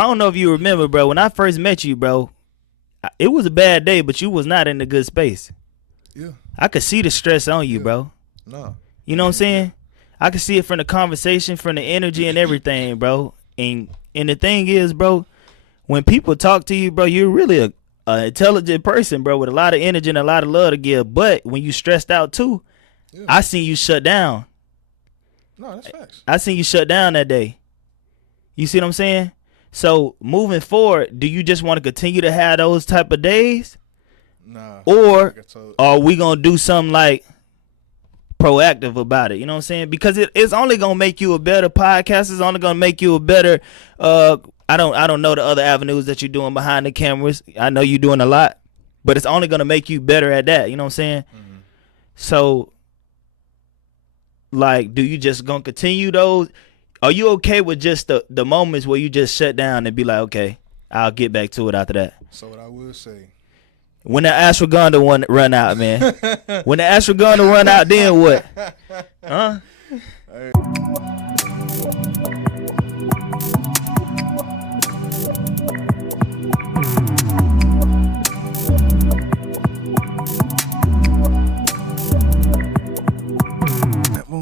I don't know if you remember, bro. When I first met you, bro, it was a bad day, but you was not in a good space. Yeah. I could see the stress on you, Yeah. bro. No. You know what I'm saying? Yeah. I could see it from the conversation, from the energy and everything, bro. And the thing is, bro, when people talk to you, bro, you're really a intelligent person, bro, with a lot of energy and a lot of love to give. But when you stressed out too, Yeah. I seen you shut down. No, that's facts. I seen you shut down that day. You see what I'm saying? So moving forward, do you just want to continue to have those type of days, Nah. or Like I told, are we gonna do something like proactive about it? You know what I'm saying? Because it's only gonna make you a better podcast. It's only gonna make you a better. I don't know the other avenues that you're doing behind the cameras. I know you're doing a lot, but it's only gonna make you better at that. You know what I'm saying? mm-hmm. So, like, do you just gonna continue those? Are you okay with just the moments where you just shut down and be like, okay, I'll get back to it after that? So what I would say, When the ashwagandha one run out, man. When the ashwagandha run out, then what? Huh? hey,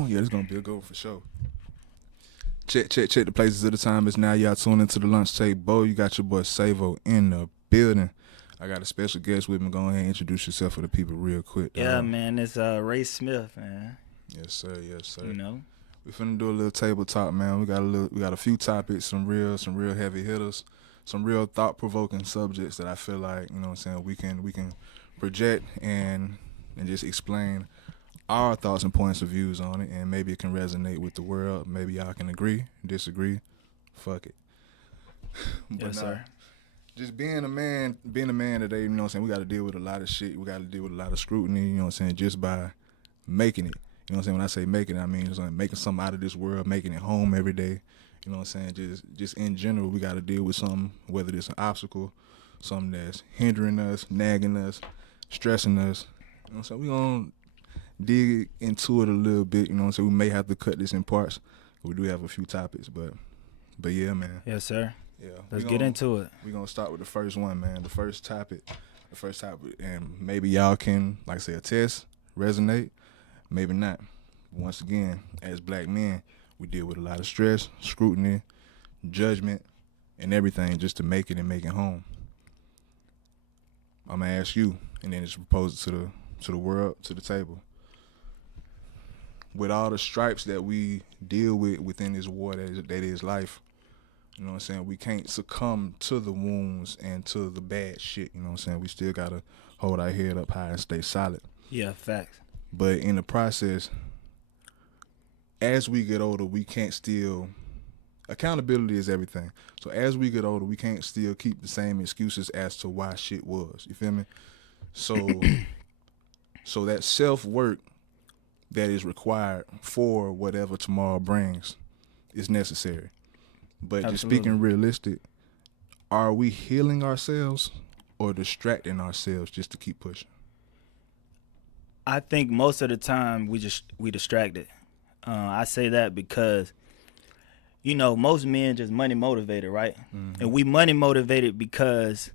yeah, it's gonna be a good one for sure. Check the places of the time. It's now y'all tuned into the lunch table. You got your boy Savo in the building. I got a special guest with me. Go ahead and introduce yourself for the people real quick. Yeah, man, it's Ray Smith, man. Yes, sir. Yes, sir. You know, We finna do a little table talk, man. We got a few topics, some real heavy hitters, some real thought provoking subjects that I feel like, you know what I'm saying, we can project and just explain our thoughts and points of views on it, and maybe it can resonate with the world. Maybe y'all can agree, disagree, fuck it. But yes, sir. Just being a man today, you know what I'm saying, we got to deal with a lot of shit. We got to deal with a lot of scrutiny, you know what I'm saying, just by making it. You know what I'm saying? When I say making it, I mean just like making something out of this world, making it home every day. You know what I'm saying? Just in general, we got to deal with something, whether it's an obstacle, something that's hindering us, nagging us, stressing us. You know what I'm saying? We gonna dig into it a little bit. You know what I'm saying? We may have to cut this in parts. We do have a few topics, but yeah, man. Yes, sir. Yeah. Let's get into it. We're gonna start with the first one, man. The first topic, and maybe y'all can, like I say, attest, resonate. Maybe not. Once again, as black men, we deal with a lot of stress, scrutiny, judgment, and everything just to make it and make it home. I'm gonna ask you, and then just propose it to the world, to the table. With all the stripes that we deal with within this war that is life, you know what I'm saying, we can't succumb to the wounds and to the bad shit. You know what I'm saying? We still gotta hold our head up high and stay solid. Yeah, facts. But in the process, as we get older, we can't still, accountability is everything. So as we get older, we can't still keep the same excuses as to why shit was. You feel me? So that self-work that is required for whatever tomorrow brings is necessary. But Absolutely. Just speaking realistic, are we healing ourselves or distracting ourselves just to keep pushing? I think most of the time we distracted. I say that because, you know, most men just money motivated, right? Mm-hmm. And we money motivated because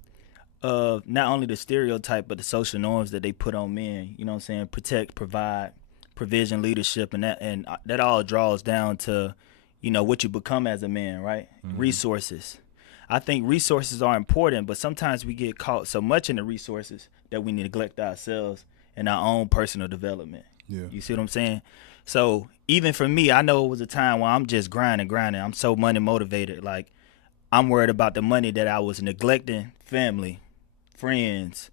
of not only the stereotype but the social norms that they put on men. You know what I'm saying? Protect, provide, provision, leadership, and that all draws down to, you know, what you become as a man, right? Mm-hmm. Resources. I think resources are important, but sometimes we get caught so much in the resources that we neglect ourselves and our own personal development. Yeah. You see what I'm saying? So even for me, I know it was a time where I'm just grinding. I'm so money motivated. Like, I'm worried about the money that I was neglecting family, friends,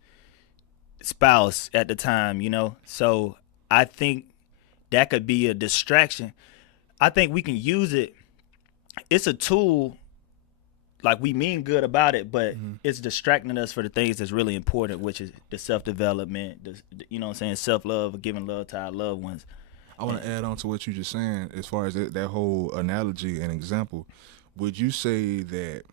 spouse at the time, you know? So I think that could be a distraction. I think we can use it. It's a tool. Like, we mean good about it, but it's distracting us for the things that's really important, which is the self-development, you know what I'm saying, self-love, giving love to our loved ones. I want to add on to what you just saying as far as that whole analogy and example. Would you say that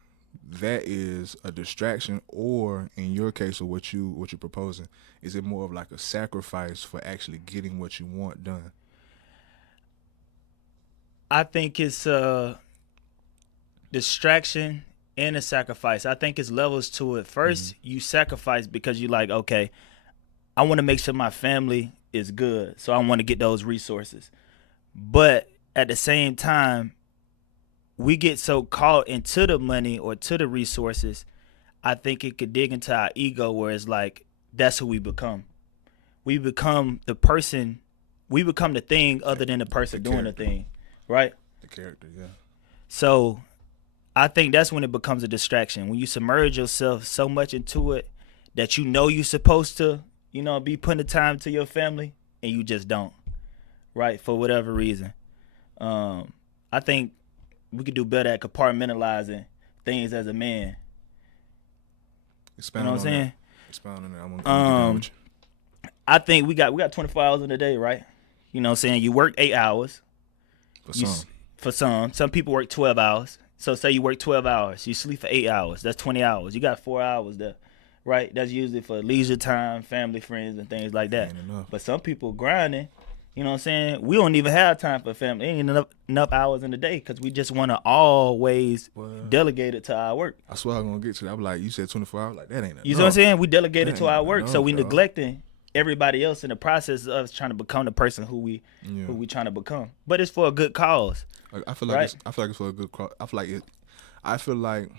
is a distraction, or in your case, or what you're proposing, is it more of like a sacrifice for actually getting what you want done? I think it's a distraction and a sacrifice. I think it's levels to it. Mm-hmm. First, you sacrifice because you like, okay, I want to make sure my family is good, so I want to get those resources. But at the same time, we get so caught into the money or to the resources. I think it could dig into our ego, where it's like that's who we become. We become the person. We become the thing other than the The person doing the character. thing, right? The character, yeah. So I think that's when it becomes a distraction. When you submerge yourself so much into it that you know you're supposed to, be putting the time to your family and you just don't, right? For whatever reason. I think we could do better at compartmentalizing things as a man. You know Expound what I'm on that. saying? Expound on that. I'm gonna get down with Um, you. I think we got 24 hours in a day, right? You know what I'm saying? You work 8 hours. For You some. for some people work 12 hours. So say you work 12 hours, you sleep for 8 hours. That's 20 hours. You got 4 hours there, right? That's usually for leisure time, family, friends, and things like that. Ain't enough. But some people grinding. You know what I'm saying? We don't even have time for family. Ain't enough hours in the day because we just want to always Well, delegate it to our work. I swear I'm gonna get to that. I'm like, you said 24 hours. Like that ain't You see what I'm enough. saying? We delegate it That to ain't our even work, so enough, we dog. neglecting everybody else in the process of us trying to become the person Yeah. who we trying to become. But it's for a good cause, Like, I feel like right? it's for a good. I feel like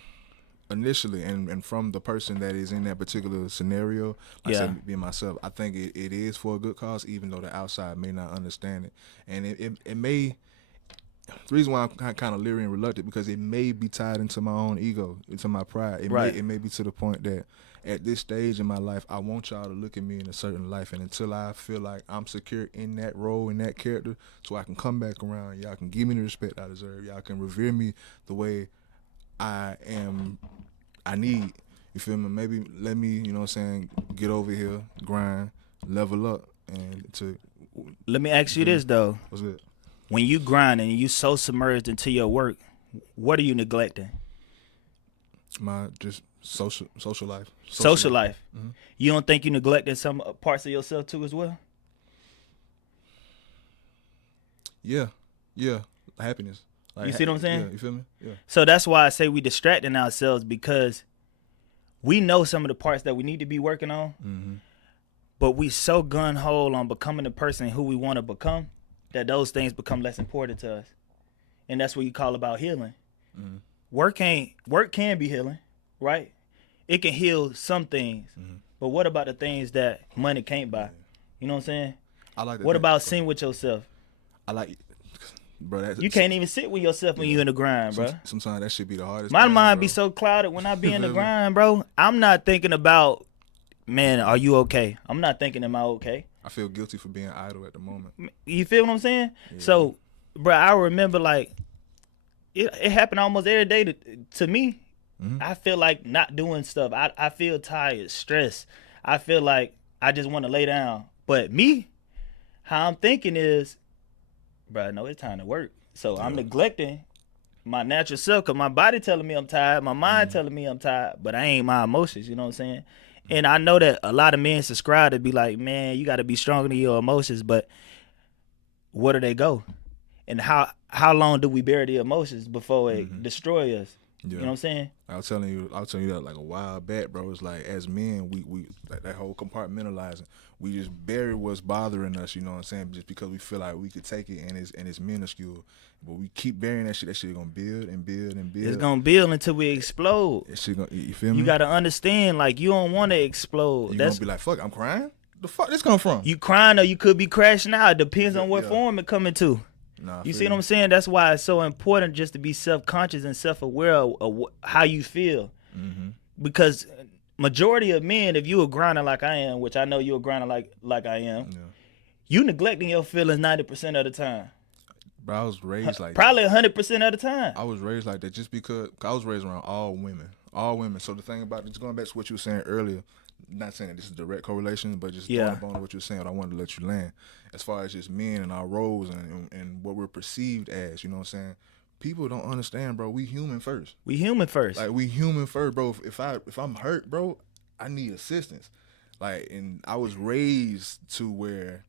initially, and from the person that is in that particular scenario, like I Yeah, said, being myself, I think it is for a good cause, even though the outside may not understand it, and it may. The reason why I'm kind of leery and reluctant because it may be tied into my own ego, into my pride. right. It may be to the point that at this stage in my life, I want y'all to look at me in a certain life, and until I feel like I'm secure in that role, in that character, so I can come back around, y'all can give me the respect I deserve, y'all can revere me the way I am, I need. You feel me? Maybe let me, you know what I'm saying, get over here, grind, level up, and to, Let me you ask you feel me? this though: What's good? when you grind and you so submerged into your work, what are you neglecting? My just social life. Social life. Mhm. You don't think you neglecting some parts of yourself too as well? Yeah, yeah, happiness. You see what I'm Yeah, saying? you feel me? Yeah. So that's why I say we distracting ourselves because we know some of the parts that we need to be working on, Mm-hmm. but we so gun ho on becoming the person who we want to become that those things become less important to us. And that's what you call about healing. Mm-hmm. Work can be healing, right? It can heal some things. Mm-hmm. But what about the things that money can't buy? You know what I'm saying? I like that. What about sitting with yourself? I like, bro. You can't even sit with yourself when you in the grind, bro. Sometimes that should be the hardest. My thing, mind bro. be so clouded when I be You in the feel me? grind, bro. I'm not thinking about, man, are you okay? I'm not thinking, am I okay? I feel guilty for being idle at the moment. You feel what I'm saying? Yeah. So, bro, I remember like it happened almost every day to me. Mm-hmm. I feel like not doing stuff. I feel tired, stressed. I feel like I just want to lay down. But me, how I'm thinking is, bro, no, it's time to work. So I'm Yeah. neglecting my natural self because my body telling me I'm tired, my mind telling me I'm tired, but I ain't my emotions. You know what I'm saying? And I know that a lot of men subscribe to be like, man, you got to be stronger than your emotions, but where do they go? And how long do we bury the emotions before it destroy us? Yeah. You know what I'm saying? I was telling you that like a while back, bro. It's like as men, we like that whole compartmentalizing. We just bury what's bothering us. You know what I'm saying? Just because we feel like we could take it and it's minuscule, but we keep burying that shit. That shit gonna build and build and build. It's gonna build until we explode. That shit gonna, you feel me? You gotta understand, like you don't want to explode. You That's gonna be like, fuck, I'm crying. The fuck this come from? you crying or you could be crashing out. It depends on what Yeah. form it coming to. Nah, I You feel see what I'm saying? That's why it's so important just to be self-conscious and self-aware of how you feel. Mm-hmm. Because majority of men, if you a grinder like I am, which I know you a grinder like I am, Yeah. you neglecting your feelings 90% of the time. But I was raised like Probably 100% of the time. I was raised like that just because I was raised around all women. All women. So the thing about it, just going back to what you were saying earlier, not saying that this is direct correlation, but just throwing up on what you were saying, I wanted to let you land. As far as just men and our roles and what we're perceived as, you know what I'm saying? People don't understand, bro. We human first. We human first. Like we human first, bro. If I'm hurt, bro, I need assistance. Like, and I was raised to where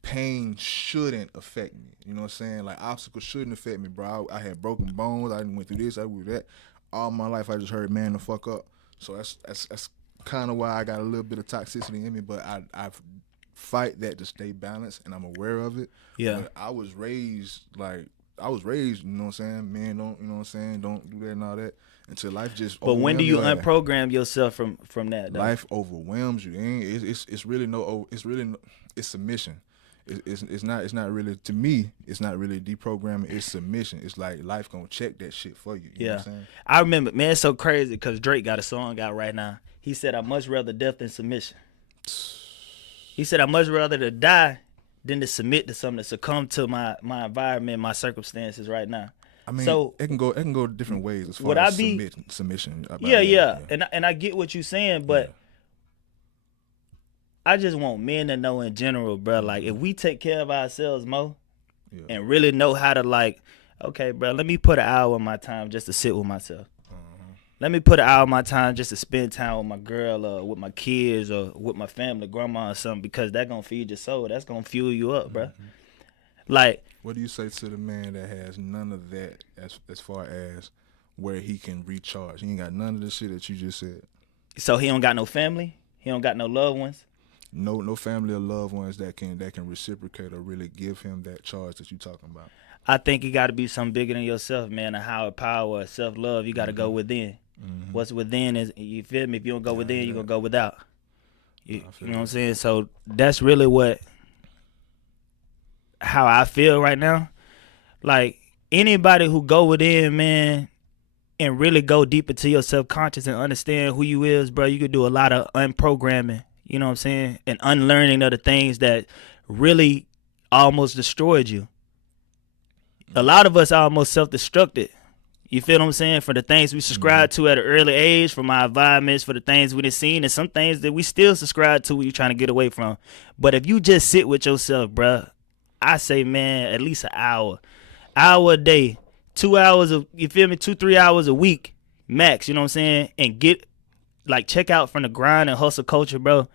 pain shouldn't affect me. You know what I'm saying? Like obstacles shouldn't affect me, bro. I had broken bones. I went through this. I went through that. all my life I just heard man the fuck up. So that's kind of why I got a little bit of toxicity in me, but I fight that to stay balanced, and I'm aware of it. Yeah. But I was raised like I was raised, you know what I'm saying? Men don't, you know what I'm saying? Don't do that and all that until life just But when do overwhelm you your ass. unprogram yourself from that though? Life overwhelms you. It's really it's really no, it's submission. It's not really, to me, it's not really deprogramming, it's submission. It's like life gonna check that shit for you. You know Yeah. what I'm saying? I remember, man, it's so crazy because Drake got a song out right now. He said, "I much rather death than submission." He said, "I much rather to die than to submit to something, to succumb to my environment, my circumstances right now." I mean, So it can go different ways as far would I as be? submission. Yeah, yeah, Yeah. and I get what you're saying, Yeah. but I just want men to know in general, bro. Like if we take care of ourselves more Yeah. and really know how to like, okay, bro, let me put an hour of my time just to sit with myself. Let me put an hour of my time just to spend time with my girl or with my kids or with my family, grandma or something, because that's gonna feed your soul. That's gonna fuel you up, bro. Like, What do you say to the man that has none of that as far as where he can recharge? He ain't got none of the shit that you just said. so he don't got no family, he don't got no loved ones. No family or loved ones that can reciprocate or really give him that charge that you talking about. I think you got to be something bigger than yourself, man. A higher power, self love. You got to go within. What's within is, you feel me? If you don't go within, you're gonna go without. You know what I'm saying? So that's really how I feel right now. Like anybody who go within, man, and really go deep into your subconscious and understand who you is, bro, you could do a lot of unprogramming, you know what I'm saying? And unlearning of the things that really almost destroyed you. A lot of us almost self-destructed. You feel what I'm saying? For the things we subscribe to at an early age, from our environments, for the things we done seen, and some things that we still subscribe to, you're trying to get away from. But if you just sit with yourself, bruh, I say, man, at least an hour a day, 2 hours of, you feel me, 2-3 hours a week max, you know what I'm saying, and get, like, check out from the grind and hustle culture, bro.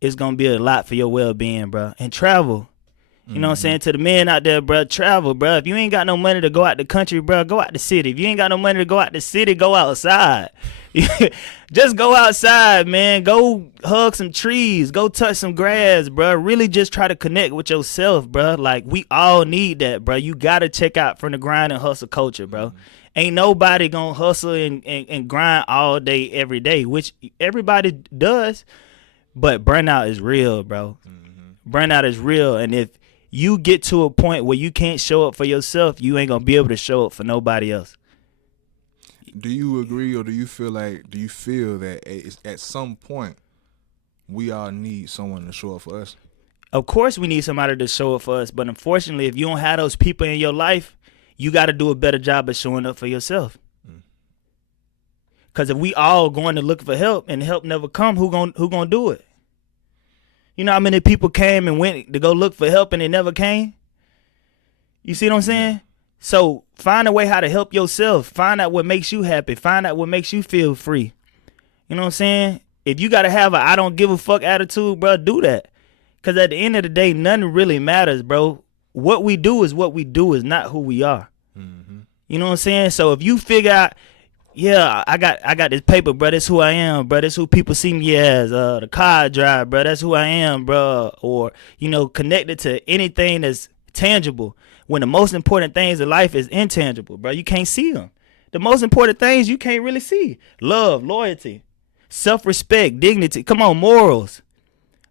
It's gonna be a lot for your well-being, bro. And travel, you know what I'm saying, to the men out there, bro, travel, bro. If you ain't got no money to go out the country, bro, go out the city. If you ain't got no money to go out the city, go outside. Just go outside, man. Go hug some trees. Go touch some grass, bro. Really just try to connect with yourself, bro. Like, we all need that, bro. You got to check out from the grind and hustle culture, bro. Ain't nobody gonna hustle and grind all day, every day, which everybody does. But burnout is real, bro. Burnout is real. And if you get to a point where you can't show up for yourself, you ain't gonna be able to show up for nobody else. Do you agree, or do you feel that at some point we all need someone to show up for us? Of course we need somebody to show up for us, but unfortunately, if you don't have those people in your life, you got to do a better job of showing up for yourself. Because if we all going to look for help and help never come, who gonna do it? You know how many people came and went to go look for help and they never came? You see what I'm saying? So find a way how to help yourself. Find out what makes you happy. Find out what makes you feel free. You know what I'm saying? If you got to have a I don't give a fuck attitude, bro, do that. Because at the end of the day, nothing really matters, bro. What we do is not who we are. You know what I'm saying? So if you figure out, yeah, I got this paper, bro. That's who I am, bro. That's who people see me as. The car I drive, bro. That's who I am, bro. Or, you know, connected to anything that's tangible. When the most important things in life is intangible, bro. You can't see them. The most important things you can't really see. Love, loyalty, self-respect, dignity. Come on, morals.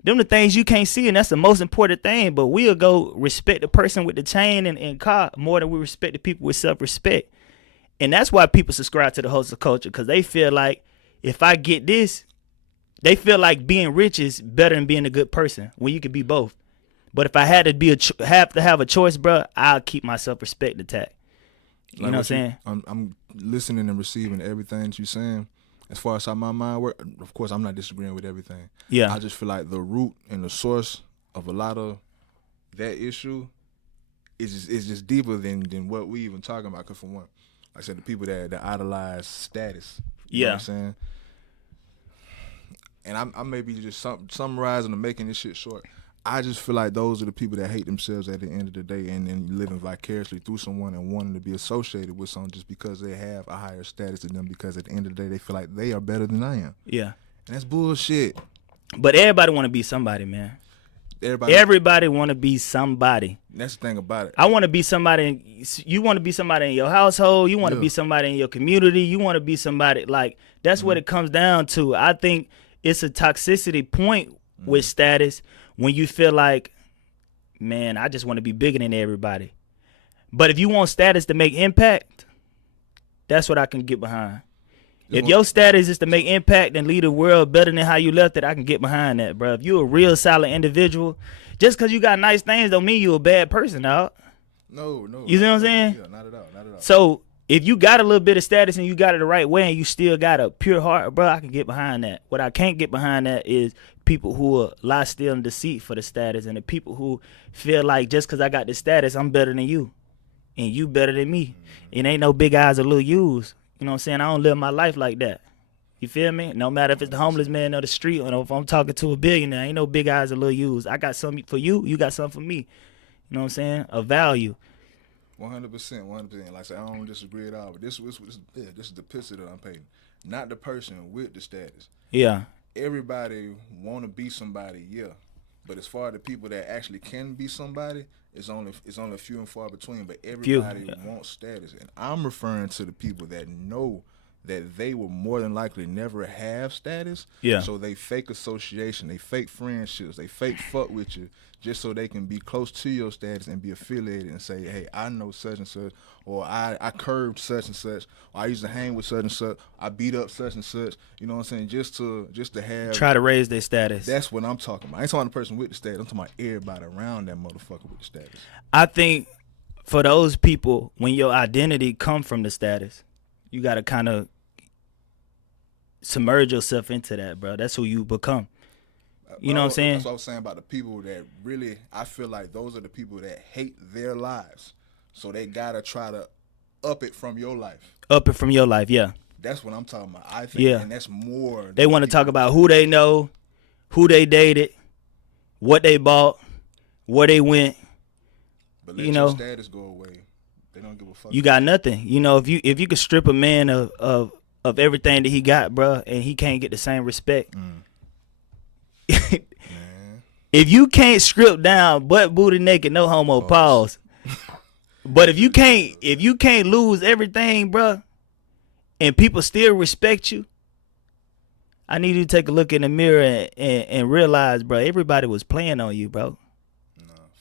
Them the things you can't see, and that's the most important thing. But we'll go respect the person with the chain and car more than we respect the people with self-respect. And that's why people subscribe to the hustle culture, because they feel like if I get this, they feel like being rich is better than being a good person, when you can be both. But if I had to have a choice, bro, I'll keep my self-respect intact. You know what I'm saying? I'm listening and receiving everything that you're saying. As far as how my mind works, of course, I'm not disagreeing with everything. Yeah. I just feel like the root and the source of a lot of that issue is just deeper than what we even talking about. Because for one, like I said, the people that idolize status. You know what I'm saying? And I may be just summarizing or making this shit short. I just feel like those are the people that hate themselves at the end of the day, and then living vicariously through someone and wanting to be associated with someone just because they have a higher status than them, because at the end of the day they feel like they are better than I am. Yeah. And that's bullshit. But everybody want to be somebody, man. Everybody want to be somebody. That's the thing about it. I want to be somebody. You want to be somebody in your household. You want to Yeah. be somebody in your community. You want to be somebody. Like, that's what it comes down to. I think it's a toxicity point with status when you feel like, man, I just want to be bigger than everybody. But if you want status to make impact, that's what I can get behind. If your status is to make impact and lead the world better than how you left it, I can get behind that, bro. If you're a real solid individual, just because you got nice things don't mean you're a bad person, dog. No. You see what I'm saying? Yeah, not at all. So if you got a little bit of status and you got it the right way and you still got a pure heart, bro, I can get behind that. What I can't get behind that is people who are lie, steal, and deceit for the status, and the people who feel like just because I got the status, I'm better than you, and you better than me. It ain't no big eyes or little U's. You know what I'm saying? I don't live my life like that. You feel me? No matter if it's the homeless man or the street, or if I'm talking to a billionaire, ain't no big eyes or little U's. I got something for you, you got something for me. You know what I'm saying? A value. 100%. Like I said, I don't disagree at all. But this is the picture that I'm painting, not the person with the status. Yeah. Everybody want to be somebody, yeah. But as far as the people that actually can be somebody, it's only few and far between. But everybody wants status, and I'm referring to the people that know that they will more than likely never have status. Yeah. So they fake association, they fake friendships, they fake fuck with you just so they can be close to your status and be affiliated and say, hey, I know such and such, or I curved such and such, or I used to hang with such and such, I beat up such and such. You know what I'm saying? Just to have, Try to raise their status. That's what I'm talking about. I ain't talking about the person with the status. I'm talking about everybody around that motherfucker with the status. I think for those people, when your identity come from the status, you got to kind of submerge yourself into that, bro. That's who you become. You know what I'm saying? That's what I was saying about the people that really, I feel like those are the people that hate their lives. So they got to try to up it from your life. Up it from your life, yeah. That's what I'm talking about. I think, and that's more. They want to talk about who they know, who they dated, what they bought, where they went. But let your status go away. They don't give a fuck. You got nothing. You know, if you could strip a man of everything that he got, bro, and he can't get the same respect. If you can't strip down butt booty naked, no homo, pause. But if you can't lose everything, bro, and people still respect you, I need you to take a look in the mirror and realize, bro, everybody was playing on you, bro.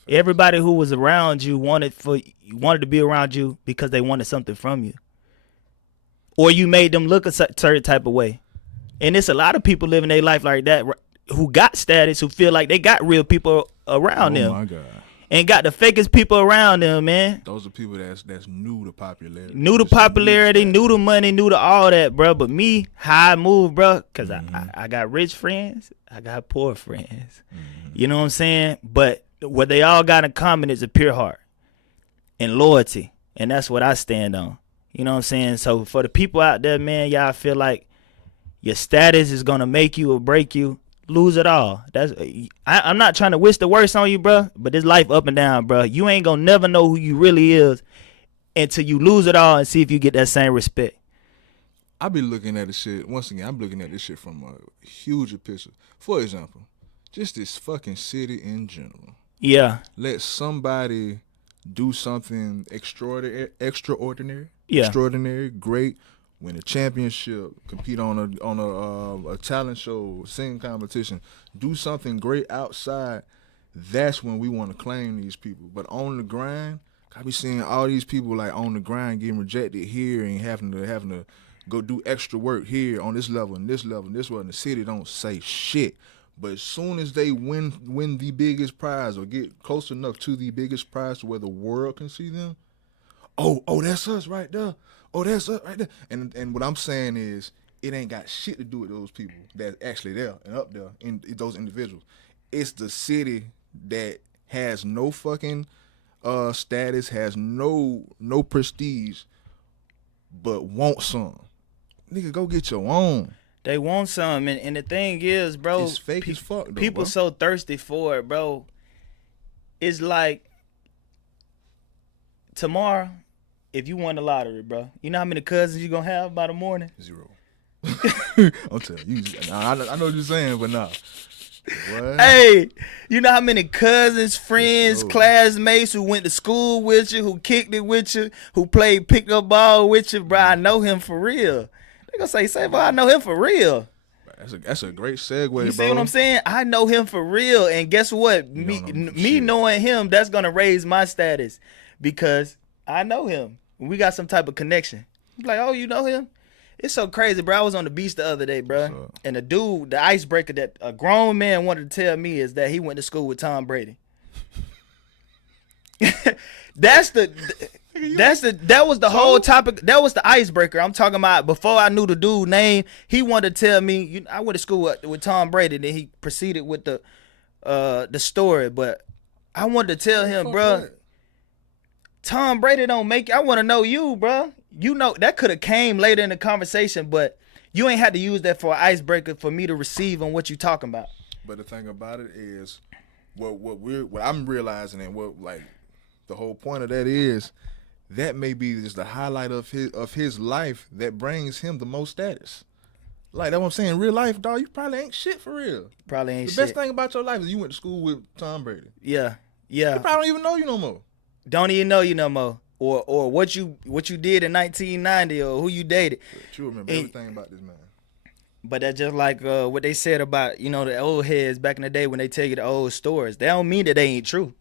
Everybody who was around you wanted to be around you because they wanted something from you, or you made them look a certain type of way. And it's a lot of people living their life like that who got status, who feel like they got real people around them. Oh my God. And got the fakest people around them, man. Those are people that's new to popularity. New to popularity, new to money, new to all that, bro. But me, how I move, bro, because I got rich friends, I got poor friends. You know what I'm saying? But what they all got in common is a pure heart and loyalty. And that's what I stand on. You know what I'm saying? So for the people out there, man, y'all feel like your status is going to make you or break you, lose it all. I'm not trying to wish the worst on you, bro, but it's life up and down, bro. You ain't going to never know who you really is until you lose it all and see if you get that same respect. I be looking at this shit, once again, I'm looking at this shit from a huger picture. For example, just this fucking city in general. Yeah. Let somebody do something extraordinary, extraordinary, great, win a championship, compete on a talent show, singing competition, do something great outside. That's when we want to claim these people. But on the grind, I be seeing all these people like on the grind getting rejected here and having to go do extra work here on this level and this level and this one. And the city don't say shit. But as soon as they win the biggest prize or get close enough to the biggest prize to where the world can see them, oh, that's us right there. Oh, that's us right there. And what I'm saying is, it ain't got shit to do with those people that's actually there and up there, in those individuals. It's the city that has no fucking status, has no prestige, but wants some. Nigga, go get your own. They want some, and the thing is, bro, it's fake as fuck, though, people bro. So thirsty for it, bro. it's like tomorrow, if you won the lottery, bro, you know how many cousins you gonna have by the morning? 0. I'm telling you, I know what you're saying, but nah. What? Hey, you know how many cousins, For friends, sure. classmates who went to school with you, who kicked it with you, who played pickup ball with you, bro? I know him for real. They gonna say, boy, I know him for real. That's a great You segue, see what I'm bro. saying? I know him for real, and guess what? You don't know me for Me shit. knowing him, that's gonna raise my status because I know him. We got some type of connection. Like, oh, you know him? It's so crazy, bro. I was on the beach the other day, bro, What's up? and the dude, the icebreaker that a grown man wanted to tell me is that he went to school with Tom Brady. That's the. That was the whole topic. That was the icebreaker. I'm talking about before I knew the dude name. He wanted to tell me, I went to school with Tom Brady. Then he proceeded with the story. But I wanted to tell him, bro, What? Tom Brady don't make. I want to know you, bro. You know that could have came later in the conversation, but you ain't had to use that for an icebreaker for me to receive on what you talking about. But the thing about it is, what I'm realizing, and what like the whole point of that is, that may be just the highlight of his life that brings him the most status. Like that's what I'm saying. In real life, dog, you probably ain't shit for real. Probably ain't The shit. best thing about your life is you went to school with Tom Brady. Yeah, He yeah. probably don't even know you no more. Don't even know you no more, or what you did in 1990, or who you dated. But you remember And- everything about this man. But that's just like what they said about the old heads back in the day when they tell you the old stories. They don't mean that they ain't true.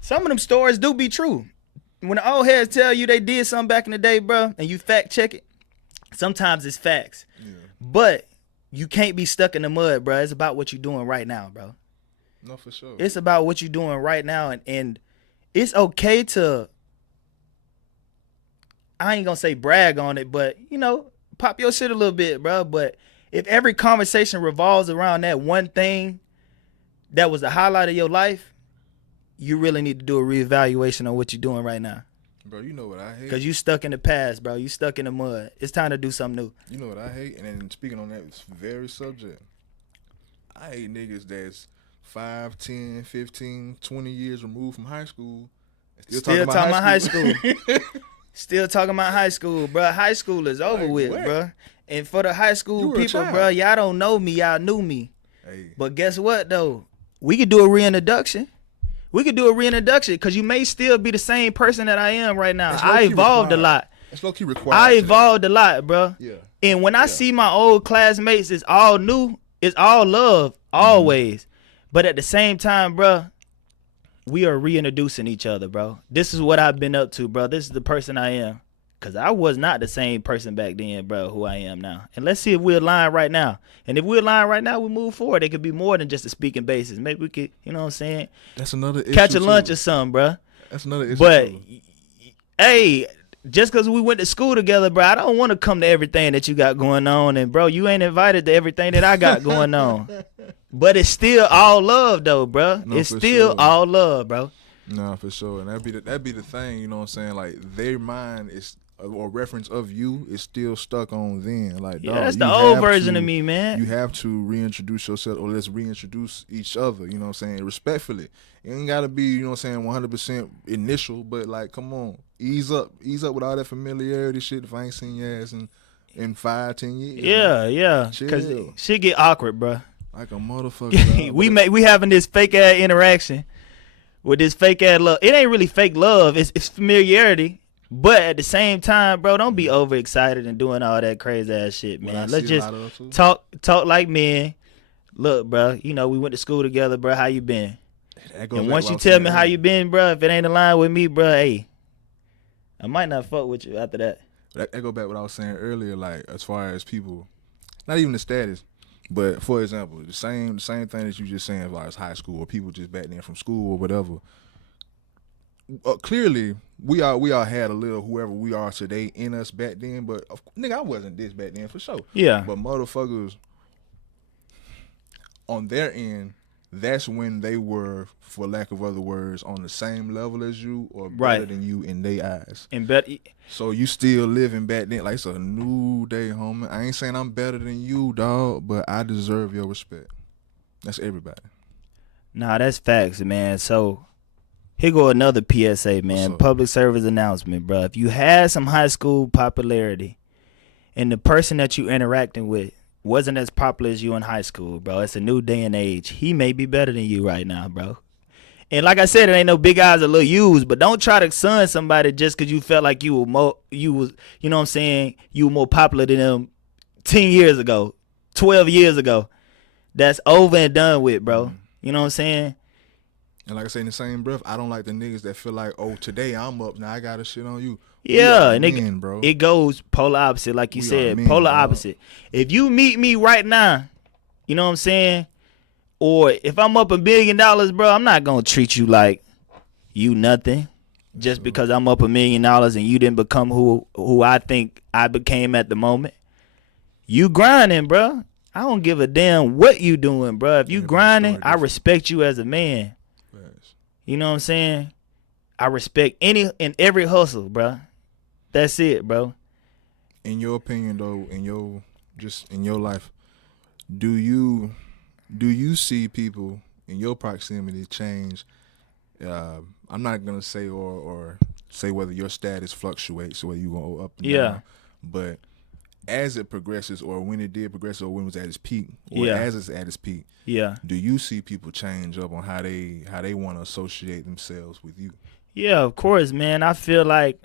Some of them stories do be true. When the old heads tell you they did something back in the day, bro, and you fact check it, sometimes it's facts. Yeah. But you can't be stuck in the mud, bro. It's about what you're doing right now, bro. No, for sure. It's about what you're doing right now, and it's okay to, I ain't gonna say brag on it, but pop your shit a little bit, bro. But if every conversation revolves around that one thing that was the highlight of your life, you really need to do a reevaluation on what you're doing right now. Bro, you know what I hate? Cause you stuck in the past, bro. You stuck in the mud. It's time to do something new. You know what I hate? And then speaking on that very subject, I hate niggas that's 5, 10, 15, 20 years removed from high school. Still talking about high school. Still talking about high school, bro. High school is over Like with, what? bro. And for the high You school were a people, child. bro, y'all don't know me. Y'all knew me. Hey, But guess what, though? We could do a reintroduction. We could do a reintroduction because you may still be the same person that I am right now. That's I low-key evolved a required. lot. that's low-key required. I today. evolved a lot, bro. Yeah. And when I see my old classmates, it's all new. It's all love, always. But at the same time, bro, we are reintroducing each other, bro. This is what I've been up to, bro. This is the person I am. Because I was not the same person back then, bro, who I am now. And let's see if we're aligned right now. And if we're aligned right now, we move forward. It could be more than just a speaking basis. Maybe we could, you know what I'm saying, That's another issue. catch a lunch too. or something, bro. That's another issue. But, too. hey, just because we went to school together, bro, I don't want to come to everything that you got going on. And, bro, you ain't invited to everything that I got going on. But it's still all love, though, bro. No, It's for still sure. all love, bro. Nah, for sure. And that'd be the thing, you know what I'm saying? Like their mind is or reference of you is still stuck on then. Like, Yeah, dog, that's you the old have version to- of me, man. You have to reintroduce yourself, or let's reintroduce each other, you know what I'm saying, respectfully. It ain't gotta be, you know what I'm saying, 100% initial, but like, come on, ease up with all that familiarity shit if I ain't seen your ass in 5, 10 years. man. Yeah. Because Chill. shit get awkward, bro. Like a motherfucker. dog. we having this fake ass interaction with this fake ass love. It ain't really fake love. It's familiarity. But at the same time, bro, don't be overexcited and doing all that crazy ass shit, What man. I Let's see a just lot of, too. talk like men. Look, bro, we went to school together, bro. How you been? That goes And back once to you what I was tell saying me how earlier. you been, bro, if it ain't aligned with me, bro, hey, I might not fuck with you after that. That go back to what I was saying earlier, like as far as people, not even the status, but for example, the same thing that you just saying as far as high school or people just back then from school or whatever. Clearly, we all had a little whoever we are today in us back then, but nigga, I wasn't this back then for sure. Yeah. But motherfuckers on their end, that's when they were, for lack of other words, on the same level as you or better Right. than you in their eyes. And bet So you still living back then like it's a new day, homie. I ain't saying I'm better than you, dog, but I deserve your respect. That's everybody. nah, that's facts, man. So Here go another PSA, What's man. up? Public service announcement, bro. If you had some high school popularity and the person that you interacting with wasn't as popular as you in high school, bro, it's a new day and age. He may be better than you right now, bro. And like I said, it ain't no big eyes or little U's, but don't try to son somebody just because you felt like you know what I'm saying, you were more popular than them 10 years ago, 12 years ago. That's over and done with, bro. Mm. You know what I'm saying? And like I say in the same breath, I don't like the niggas that feel like, oh, today I'm up, now I gotta shit on you. We are Yeah, and men, bro. it goes polar opposite, like you We are said, men, polar dog. opposite. If you meet me right now, you know what I'm saying? Or if I'm up $1 million, bro, I'm not gonna treat you like you nothing just So, because I'm up $1 million and you didn't become who I think I became at the moment. You grinding, bro. I don't give a damn what you doing, bro. If you everybody's grinding, story I different. respect you as a man. Facts. You know what I'm saying? I respect any and every hustle, bro. That's it, bro. In your opinion, though, in your life, do you see people in your proximity change? I'm not gonna say or say whether your status fluctuates or whether you go up and Yeah, down, but as it progresses, or when it did progress, or when it was at its peak, or yeah, as it's at its peak, yeah, do you see people change up on how they want to associate themselves with you? yeah. Of course, man. I feel like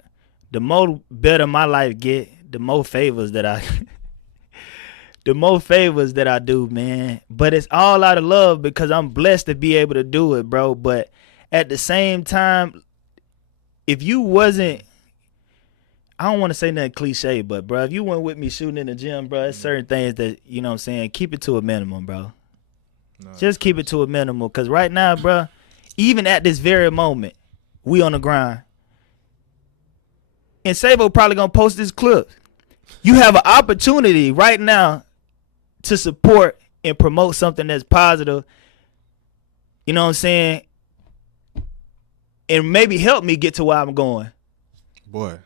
the more better my life get, the more favors that I, the more favors that I do, man. But it's all out of love because I'm blessed to be able to do it, bro. But at the same time, if you wasn't, I don't want to say nothing cliche, but bro, if you went with me shooting in the gym, bro, it's certain things that you know what I'm saying. Keep it to a minimum, bro. Nah, Just keep it to a minimum, cause right now, bro, even at this very moment, we on the grind. And Savo probably gonna post this clip. You have an opportunity right now to support and promote something that's positive. You know what I'm saying? And maybe help me get to where I'm going. boy.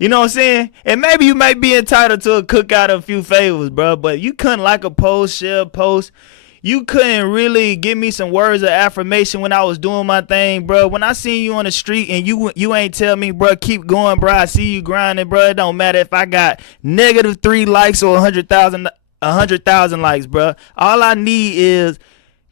You know what I'm saying? And maybe you might be entitled to a cookout of a few favors, bro. But you couldn't like a post, share a post. You couldn't really give me some words of affirmation when I was doing my thing, bro. When I seen you on the street and you ain't tell me, bro, keep going, bro. I see you grinding, bro. It don't matter if I got -3 likes or 100,000 likes, bro. All I need is,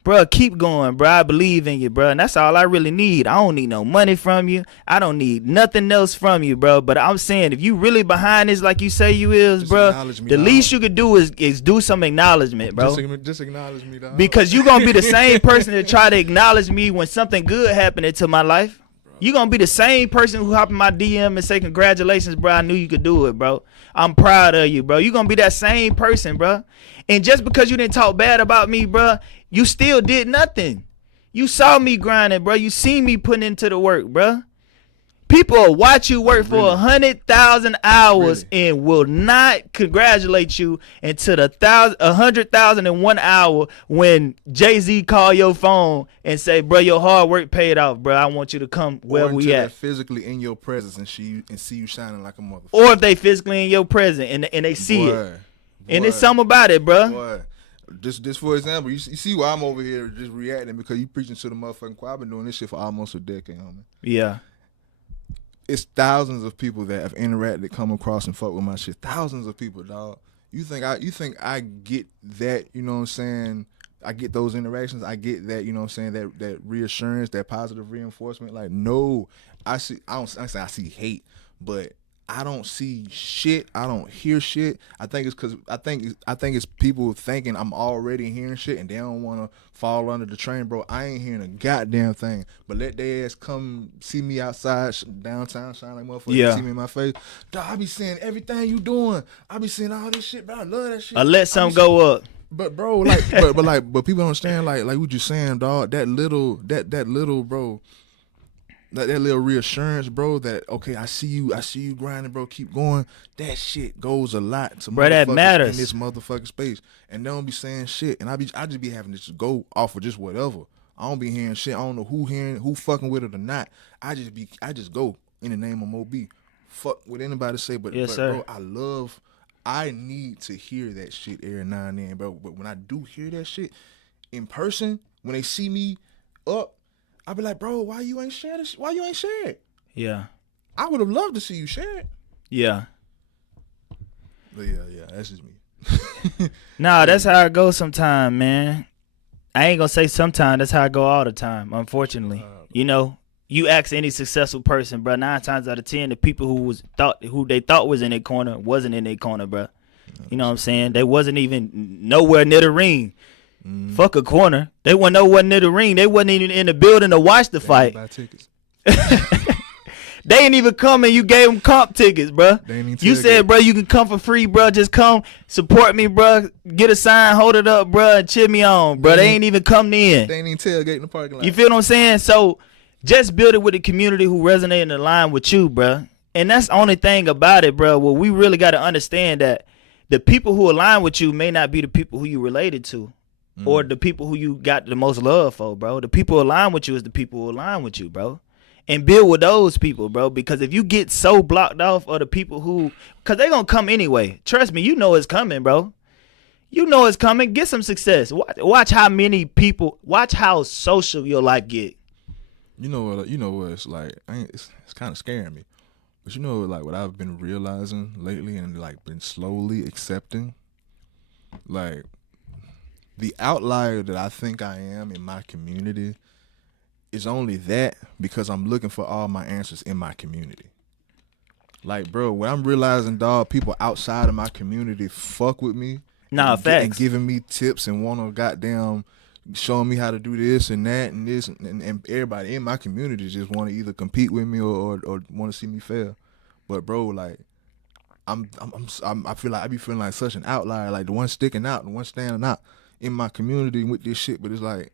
bro, keep going, bro. I believe in you, bro. And that's all I really need. I don't need no money from you. I don't need nothing else from you, bro. But I'm saying, if you really behind this like you say you is, Just bro, acknowledge me, the dog. least you could do is do some acknowledgement, bro. Just acknowledge me, dog. Because you gonna be the same person that try to acknowledge me when something good happened into my life. You gonna be the same person who hop in my DM and say congratulations, bro. I knew you could do it, bro. I'm proud of you, bro. You gonna be that same person, bro. And just because you didn't talk bad about me, bro, you still did nothing. You saw me grinding, bro. You seen me putting into the work, bro. People will watch you work for Really? 100,000 hours Really? and will not congratulate you until the 100,001 hour when Jay-Z call your phone and say, bro, your hard work paid off, bro. I want you to come where Or we until they're at. physically in your presence and see you shining like a motherfucker. Or if they physically in your presence and they see it. Boy, And it's something about it, bro. boy. Just for example, you see why I'm over here just reacting because you preaching to the motherfucking choir. I've been doing this shit for almost a decade, homie. Yeah. It's thousands of people that have interacted, come across, and fuck with my shit. Thousands of people, dog. You think I get that? You know what I'm saying? I get those interactions. I get that. You know what I'm saying? That reassurance, that positive reinforcement. Like, no, I say I see hate, but I don't see shit. I don't hear shit. I think it's because I think it's people thinking I'm already hearing shit and they don't want to fall under the train, bro. I ain't hearing a goddamn thing. But let their ass come see me outside downtown, shine like motherfucker. Yeah. See me in my face. Dog, I be seeing everything you doing. I be seeing all this shit, bro. I love that shit. Or let something go up. But bro, like, but people don't understand, like what you saying, dog. That little, bro. That little reassurance, bro, that okay, I see you grinding, bro, keep going. That shit goes a lot to Bro, that motherfuckers matters. in this motherfucking space. And they don't be saying shit. And I just be having to just go off of just whatever. I don't be hearing shit. I don't know who fucking with it or not. I just go in the name of Mob. Fuck what anybody say, but, Yes, sir. bro, I need to hear that shit every now and then, bro. But when I do hear that shit in person, when they see me up, I'd be like, bro, why you ain't share this? Why you ain't share it? Yeah. I would have loved to see you share it. Yeah. But yeah, that's just me. Nah, that's how it goes sometimes, man. I ain't gonna say sometimes. That's how I go all the time. Unfortunately, you know, you ask any successful person, bro. 9 times out of 10, the people who they thought was in their corner wasn't in their corner, bro. You know what I'm saying? They wasn't even nowhere near the ring. Fuck a corner. They wasn't nowhere near the ring. They wasn't even in the building to watch the fight. Buy tickets. They ain't even come and you gave them comp tickets, bro. You said, bro, you can come for free, bro. Just come support me, bro. Get a sign, hold it up, bro, and cheer me on, bro. They ain't even come in. They ain't even tailgate in the parking lot. You feel what I'm saying? So just build it with the community who resonate and align with you, bro. And that's the only thing about it, bro. Well, we really got to understand that the people who align with you may not be the people who you related to or the people who you got the most love for, bro. The people who align with you is the people who align with you, bro. And build with those people, bro. Because if you get so blocked off of the people who, because they're going to come anyway. Trust me, you know it's coming, bro. You know it's coming. Get some success. Watch how many people, watch how social your life get. You know what it's like, it's kind of scaring me. But you know, like, what I've been realizing lately and, like, been slowly accepting, like, the outlier that I think I am in my community is only that because I'm looking for all my answers in my community. Like, bro, when I'm realizing, dog, people outside of my community fuck with me. Nah, facts. And giving me tips and want to goddamn showing me how to do this and that and this. And everybody in my community just want to either compete with me or want to see me fail. But, bro, like, I feel like I be feeling like such an outlier, like the one sticking out, the one standing out in my community with this shit. But it's like,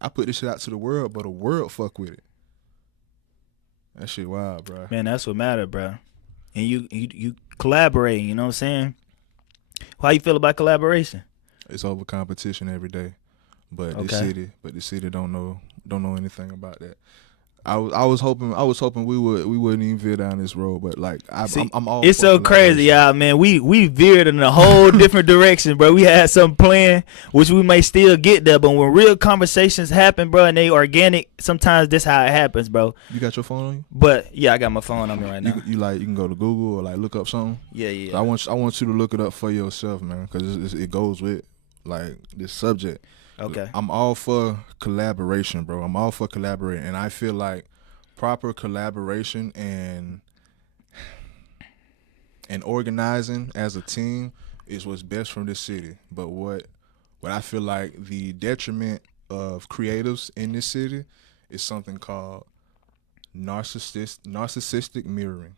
I put this shit out to the world, but the world fuck with it. That shit wild, bro. Man, that's what matter, bro. And you collaborate, you know what I'm saying? How you feel about collaboration? It's over competition every day. But this city don't know anything about that. I was hoping we wouldn't even veer down this road, but like I'm all. It's so crazy, y'all, man. We veered in a whole different direction, bro. We had something planned, which we may still get there, but when real conversations happen, bro, and they organic, sometimes this how it happens, bro. You got your phone on you? But yeah, I got my phone on me right now. You can go to Google or like look up something. Yeah. So I want you to look it up for yourself, man, because it goes with like this subject. Okay. I'm all for collaboration, bro. I'm all for collaborating, and I feel like proper collaboration and organizing as a team is what's best from this city. But what I feel like the detriment of creatives in this city is something called narcissistic mirroring.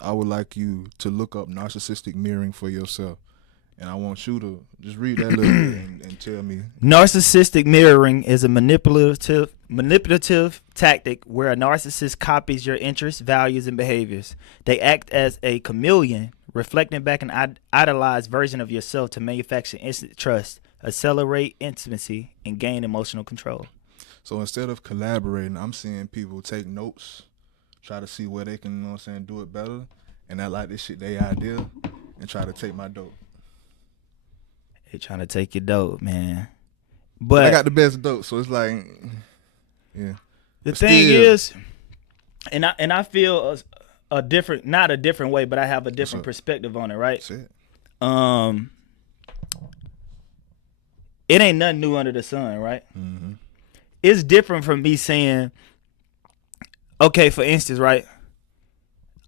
I would like you to look up narcissistic mirroring for yourself. And I want you to just read that little bit and tell me. Narcissistic mirroring is a manipulative tactic where a narcissist copies your interests, values, and behaviors. They act as a chameleon, reflecting back an idealized version of yourself to manufacture instant trust, accelerate intimacy, and gain emotional control. So instead of collaborating, I'm seeing people take notes, try to see where they can, you know what I'm saying, do it better, and I like this shit, they idea, and try to take my dope. They trying to take your dope, man. But I got the best dope, so it's like, yeah. The thing is, and I feel a different, not a different way, but I have a different perspective on it, right? It ain't nothing new under the sun, right? Mm-hmm. It's different from me saying, okay, for instance, right?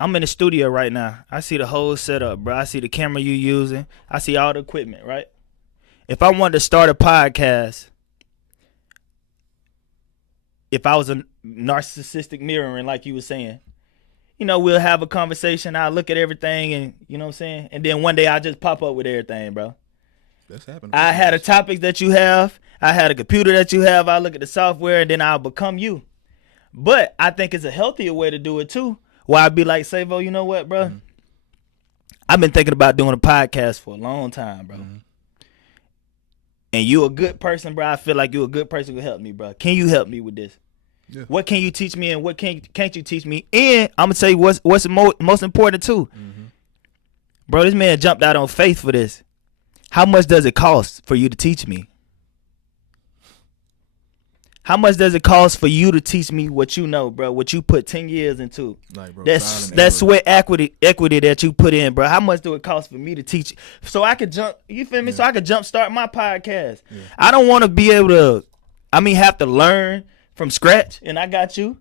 I'm in the studio right now. I see the whole setup, bro. I see the camera you using. I see all the equipment, right? If I wanted to start a podcast, if I was a narcissistic mirroring, like you were saying, you know, we'll have a conversation. I'll look at everything and, you know what I'm saying? And then one day I'll just pop up with everything, bro. That's happening. I had a topic that you have. I had a computer that you have. I'll look at the software and then I'll become you. But I think it's a healthier way to do it too. Where I'd be like, Savo, you know what, bro? Mm-hmm. I've been thinking about doing a podcast for a long time, bro. Mm-hmm. And you a good person, bro. I feel like you a good person who help me, bro. Can you help me with this? Yeah. What can you teach me and what can't you teach me? And I'm going to tell you what's most important too. Mm-hmm. Bro, this man jumped out on faith for this. How much does it cost for you to teach me? How much does it cost for you to teach me what you know, bro? What you put 10 years into? Like, bro, trial That's and error. sweat equity that you put in, bro. How much do it cost for me to teach so I could jump? You feel me? Yeah. So I could jump start my podcast. Yeah. I don't want to be able to. Have to learn from scratch, and I got you.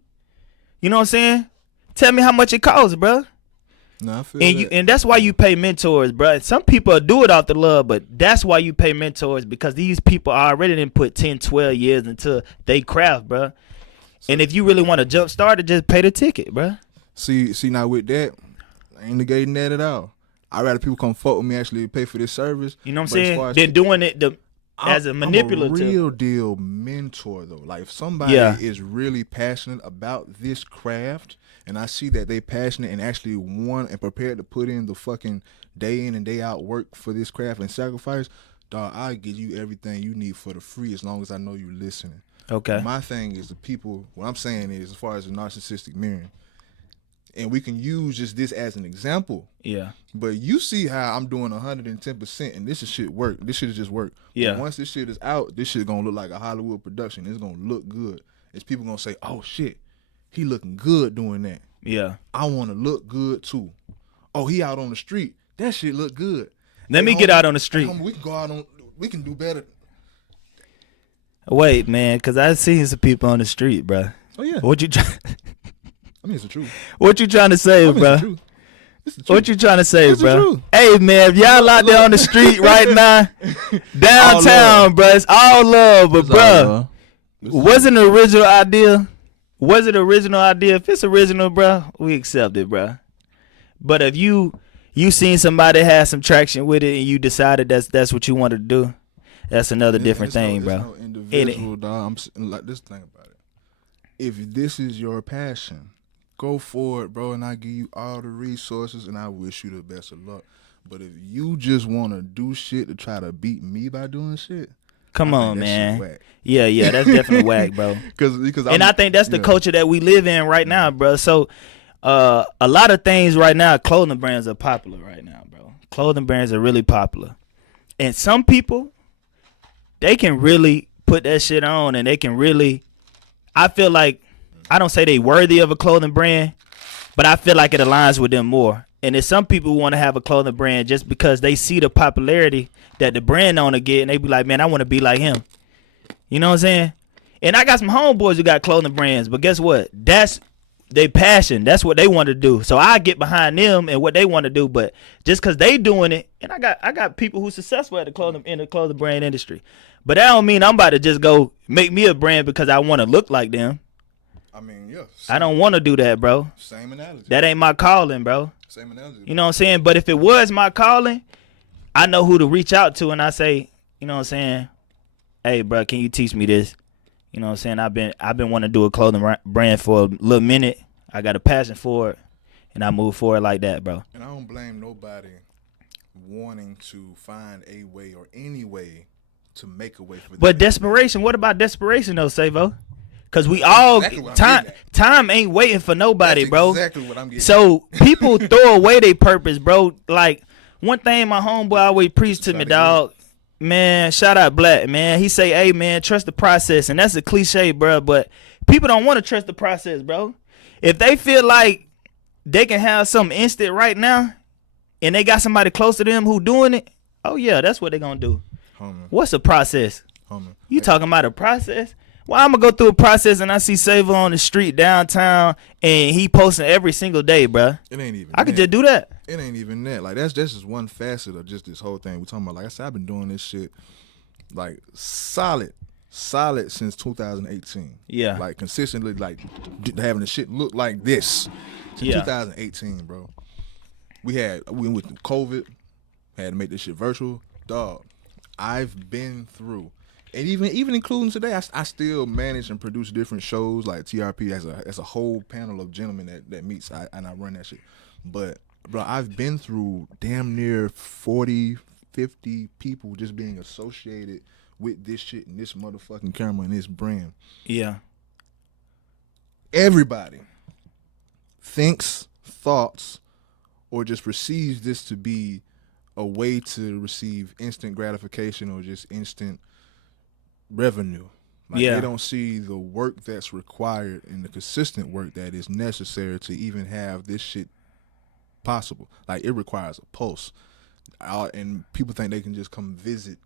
You know what I'm saying? Tell me how much it costs, bro. No, I feel And that. that's why you pay mentors, bro. Some people do it out the love, but that's why you pay mentors, because these people already didn't put 10, 12 years into they craft, bro. And if you really want to jump start it, just pay the ticket, bro. See, now with that, I ain't negating that at all. I'd rather people come fuck with me actually pay for this service. You know what I'm But as saying? far as They're doing it as a manipulative. I'm a real deal mentor though. Like if somebody is really passionate about this craft, and I see that they passionate and actually want and prepared to put in the fucking day in and day out work for this craft and sacrifice, dog, I'll give you everything you need for the free as long as I know you're listening. Okay. My thing is the people. What I'm saying is, as far as the narcissistic mirroring, and we can use just this as an example. Yeah. But you see how I'm doing 110%, and this is shit work. This shit is just work. Yeah. But once this shit is out, this shit gonna look like a Hollywood production. It's gonna look good. It's people gonna say, "Oh shit, he looking good doing that." Yeah. I want to look good too. Oh, he out on the street. That shit look good. Let me get out on the street. We can go out on. We can do better. Wait, man, because I've seen some people on the street, bro. Oh yeah. What you try? I mean, it's the truth. What you trying to say, I mean, bro? it's the truth. It's the truth. What you trying to say, It's the bro? truth. Hey, man, if y'all out there on the street right now, downtown, bro, it's all love, but bro, was it an original idea? Was it an original idea? If it's original, bro, we accept it, bro. But if you seen somebody have some traction with it and you decided that's what you wanted to do, that's another different thing, bro. No individual, dog. I'm like this thing about it. If this is your passion, go for it, bro, and I give you all the resources, and I wish you the best of luck. But if you just want to do shit to try to beat me by doing shit, come I on, think that man. shit whack. Yeah, that's definitely whack, bro. Because And I think that's the culture that we live in right now, bro. So a lot of things right now, clothing brands are popular right now, bro. Clothing brands are really popular. And some people, they can really put that shit on, and they can really, I feel like, I don't say they worthy of a clothing brand, but I feel like it aligns with them more. And there's some people who want to have a clothing brand just because they see the popularity that the brand owner get, and they be like, man, I want to be like him. You know what I'm saying? And I got some homeboys who got clothing brands, but guess what? That's they passion. That's what they want to do. So I get behind them and what they want to do. But just because they doing it, and I got people who successful in the clothing brand industry. But that don't mean I'm about to just go make me a brand because I want to look like them. I mean, yeah. I don't want to do that, bro. Same analogy. That ain't my calling, bro. Same analogy. You know what I'm saying? But if it was my calling, I know who to reach out to, and I say, you know what I'm saying? Hey, bro, can you teach me this? You know what I'm saying? I've been wanting to do a clothing brand for a little minute. I got a passion for it, and I move forward like that, bro. And I don't blame nobody wanting to find a way or any way to make a way for. But desperation. What about desperation though, Savo? Because we all time ain't waiting for nobody, That's bro. exactly what I'm getting. So people throw away their purpose, bro. Like one thing my homeboy always preached to me, dog. Man, shout out Black, man. He say, hey, man, trust the process. And that's a cliche, bro. But people don't want to trust the process, bro. If they feel like they can have something instant right now and they got somebody close to them who doing it, oh, yeah, that's what they going to do. Homie. What's a process? Homie. You talking about a process? Well, I'm going to go through a process and I see Savo on the street downtown and he posting every single day, bro. It ain't even. I could just do that. It ain't even that. Like that's just one facet of just this whole thing we're talking about. Like I said, I've been doing this shit like solid since 2018. Yeah. Like consistently, like having the shit look like this since 2018, bro. We went with COVID, had to make this shit virtual. Dog, I've been through. And even including today, I still manage and produce different shows like TRP as a whole panel of gentlemen that meets and I run that shit. But bro, I've been through damn near 40, 50 people just being associated with this shit and this motherfucking camera and this brand. Yeah. Everybody thinks, thoughts, or just perceives this to be a way to receive instant gratification or just instant revenue. Like they Yeah. don't see the work that's required and the consistent work that is necessary to even have this shit possible. Like it requires a pulse. And people think they can just come visit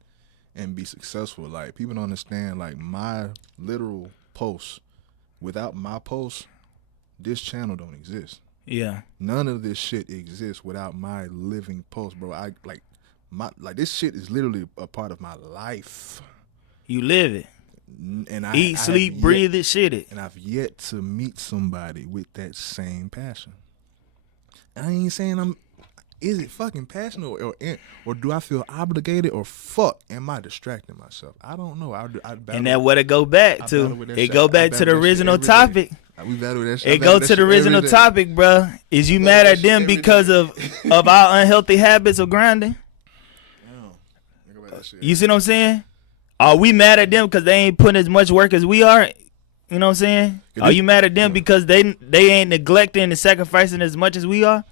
and be successful. Like people don't understand. Like my literal pulse. Without my pulse, this channel don't exist. Yeah. None of this shit exists without my living pulse, bro. I like this shit is literally a part of my life. You live it. And Eat, sleep, breathe it, shit it. And I've yet to meet somebody with that same passion. I ain't saying is it fucking passionate or do I feel obligated or fuck am I distracting myself? I don't know. And that what it go back to. It go back to the original topic. We battle that shit. It go to the original topic, bro. Is you mad at them because of our unhealthy habits of grinding? You see what I'm saying? Are we mad at them because they ain't putting as much work as we are? You know what I'm saying? Are you mad at them because they ain't neglecting and sacrificing as much as we are?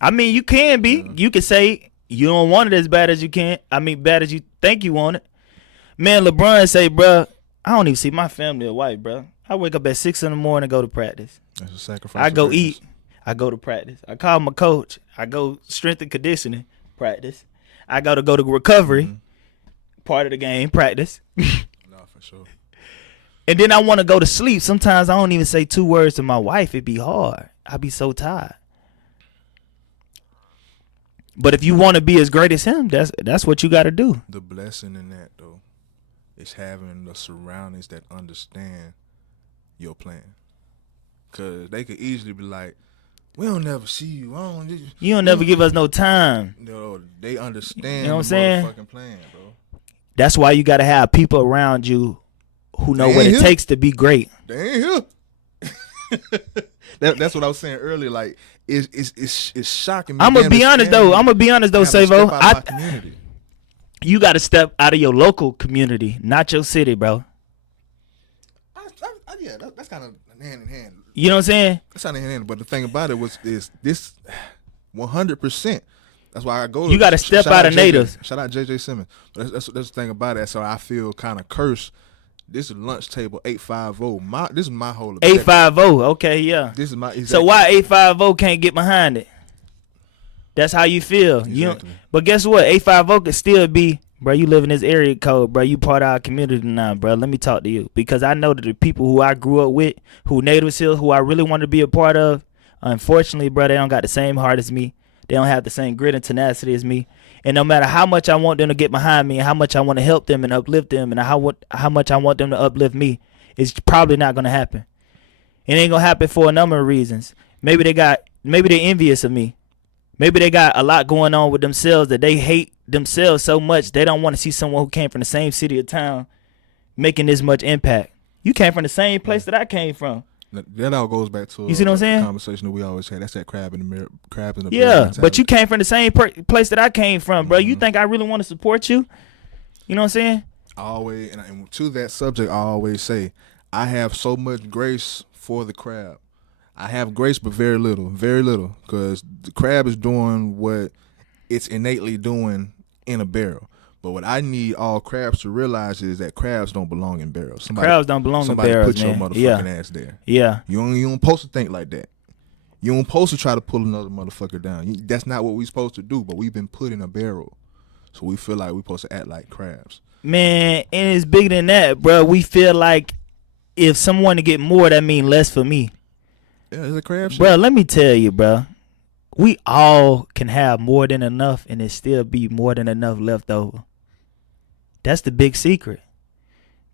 I mean, you can be. Yeah. You can say you don't want it as bad as you can. I mean, bad as you think you want it. Man, LeBron say, bro, I don't even see my family or wife, bro. I wake up at 6 in the morning and go to practice. That's a sacrifice. I go eat. I go to practice. I call my coach. I go strength and conditioning practice. I go to recovery, part of the game, practice. No, for sure. And then I want to go to sleep. Sometimes I don't even say 2 words to my wife. It be hard. I be so tired. But if you want to be as great as him, that's what you got to do. The blessing in that, though, is having the surroundings that understand your plan. Because they could easily be like, we don't never see you. You don't never give us no time. No, they understand you know what I'm saying? Motherfucking plan, bro. That's why you got to have people around you who know what it takes to be great. They ain't here. That's what I was saying earlier. Like, it's shocking me. I'm gonna be honest though, Savo. You got to step out of your local community, not your city, bro. Yeah, that's kind of hand in hand. You know what I'm saying? That's kind of hand in hand. But the thing about it is this 100%. That's why I go to. You got to step out of natives. Shout out JJ Simmons. But that's the thing about it. So I feel kind of cursed. This is lunch table 850. This is my whole objective. 850. Okay, yeah. This is my. Exactly. So why 850 can't get behind it? That's how you feel. Exactly. But guess what? 850 could still be, bro. You live in this area code, bro. You part of our community now, bro. Let me talk to you because I know that the people who I grew up with, who natives here, who I really want to be a part of, unfortunately, bro, they don't got the same heart as me. They don't have the same grit and tenacity as me. And no matter how much I want them to get behind me and how much I want to help them and uplift them and how much I want them to uplift me, it's probably not going to happen. It ain't going to happen for a number of reasons. Maybe they're envious of me. Maybe they got a lot going on with themselves that they hate themselves so much they don't want to see someone who came from the same city or town making this much impact. You came from the same place that I came from. That all goes back to you see what I'm saying? The conversation that we always had. That's that crab in the yeah, but you came from the same place that I came from, bro. You think I really want to support you? You know what I'm saying? Always, and to that subject, I always say, I have so much grace for the crab. I have grace, but very little, because the crab is doing what it's innately doing in a barrel. But what I need all crabs to realize is that crabs don't belong in barrels. Crabs don't belong in barrels, put your motherfucking ass there. Yeah. You don't supposed to think like that. You don't supposed to try to pull another motherfucker down. That's not what we supposed to do, but we've been put in a barrel. So we feel like we supposed to act like crabs. Man, and it's bigger than that, bro. We feel like if someone to get more, that mean less for me. Yeah, it's a crab shit. Bro, let me tell you, bro. We all can have more than enough and it still be more than enough left over. That's the big secret.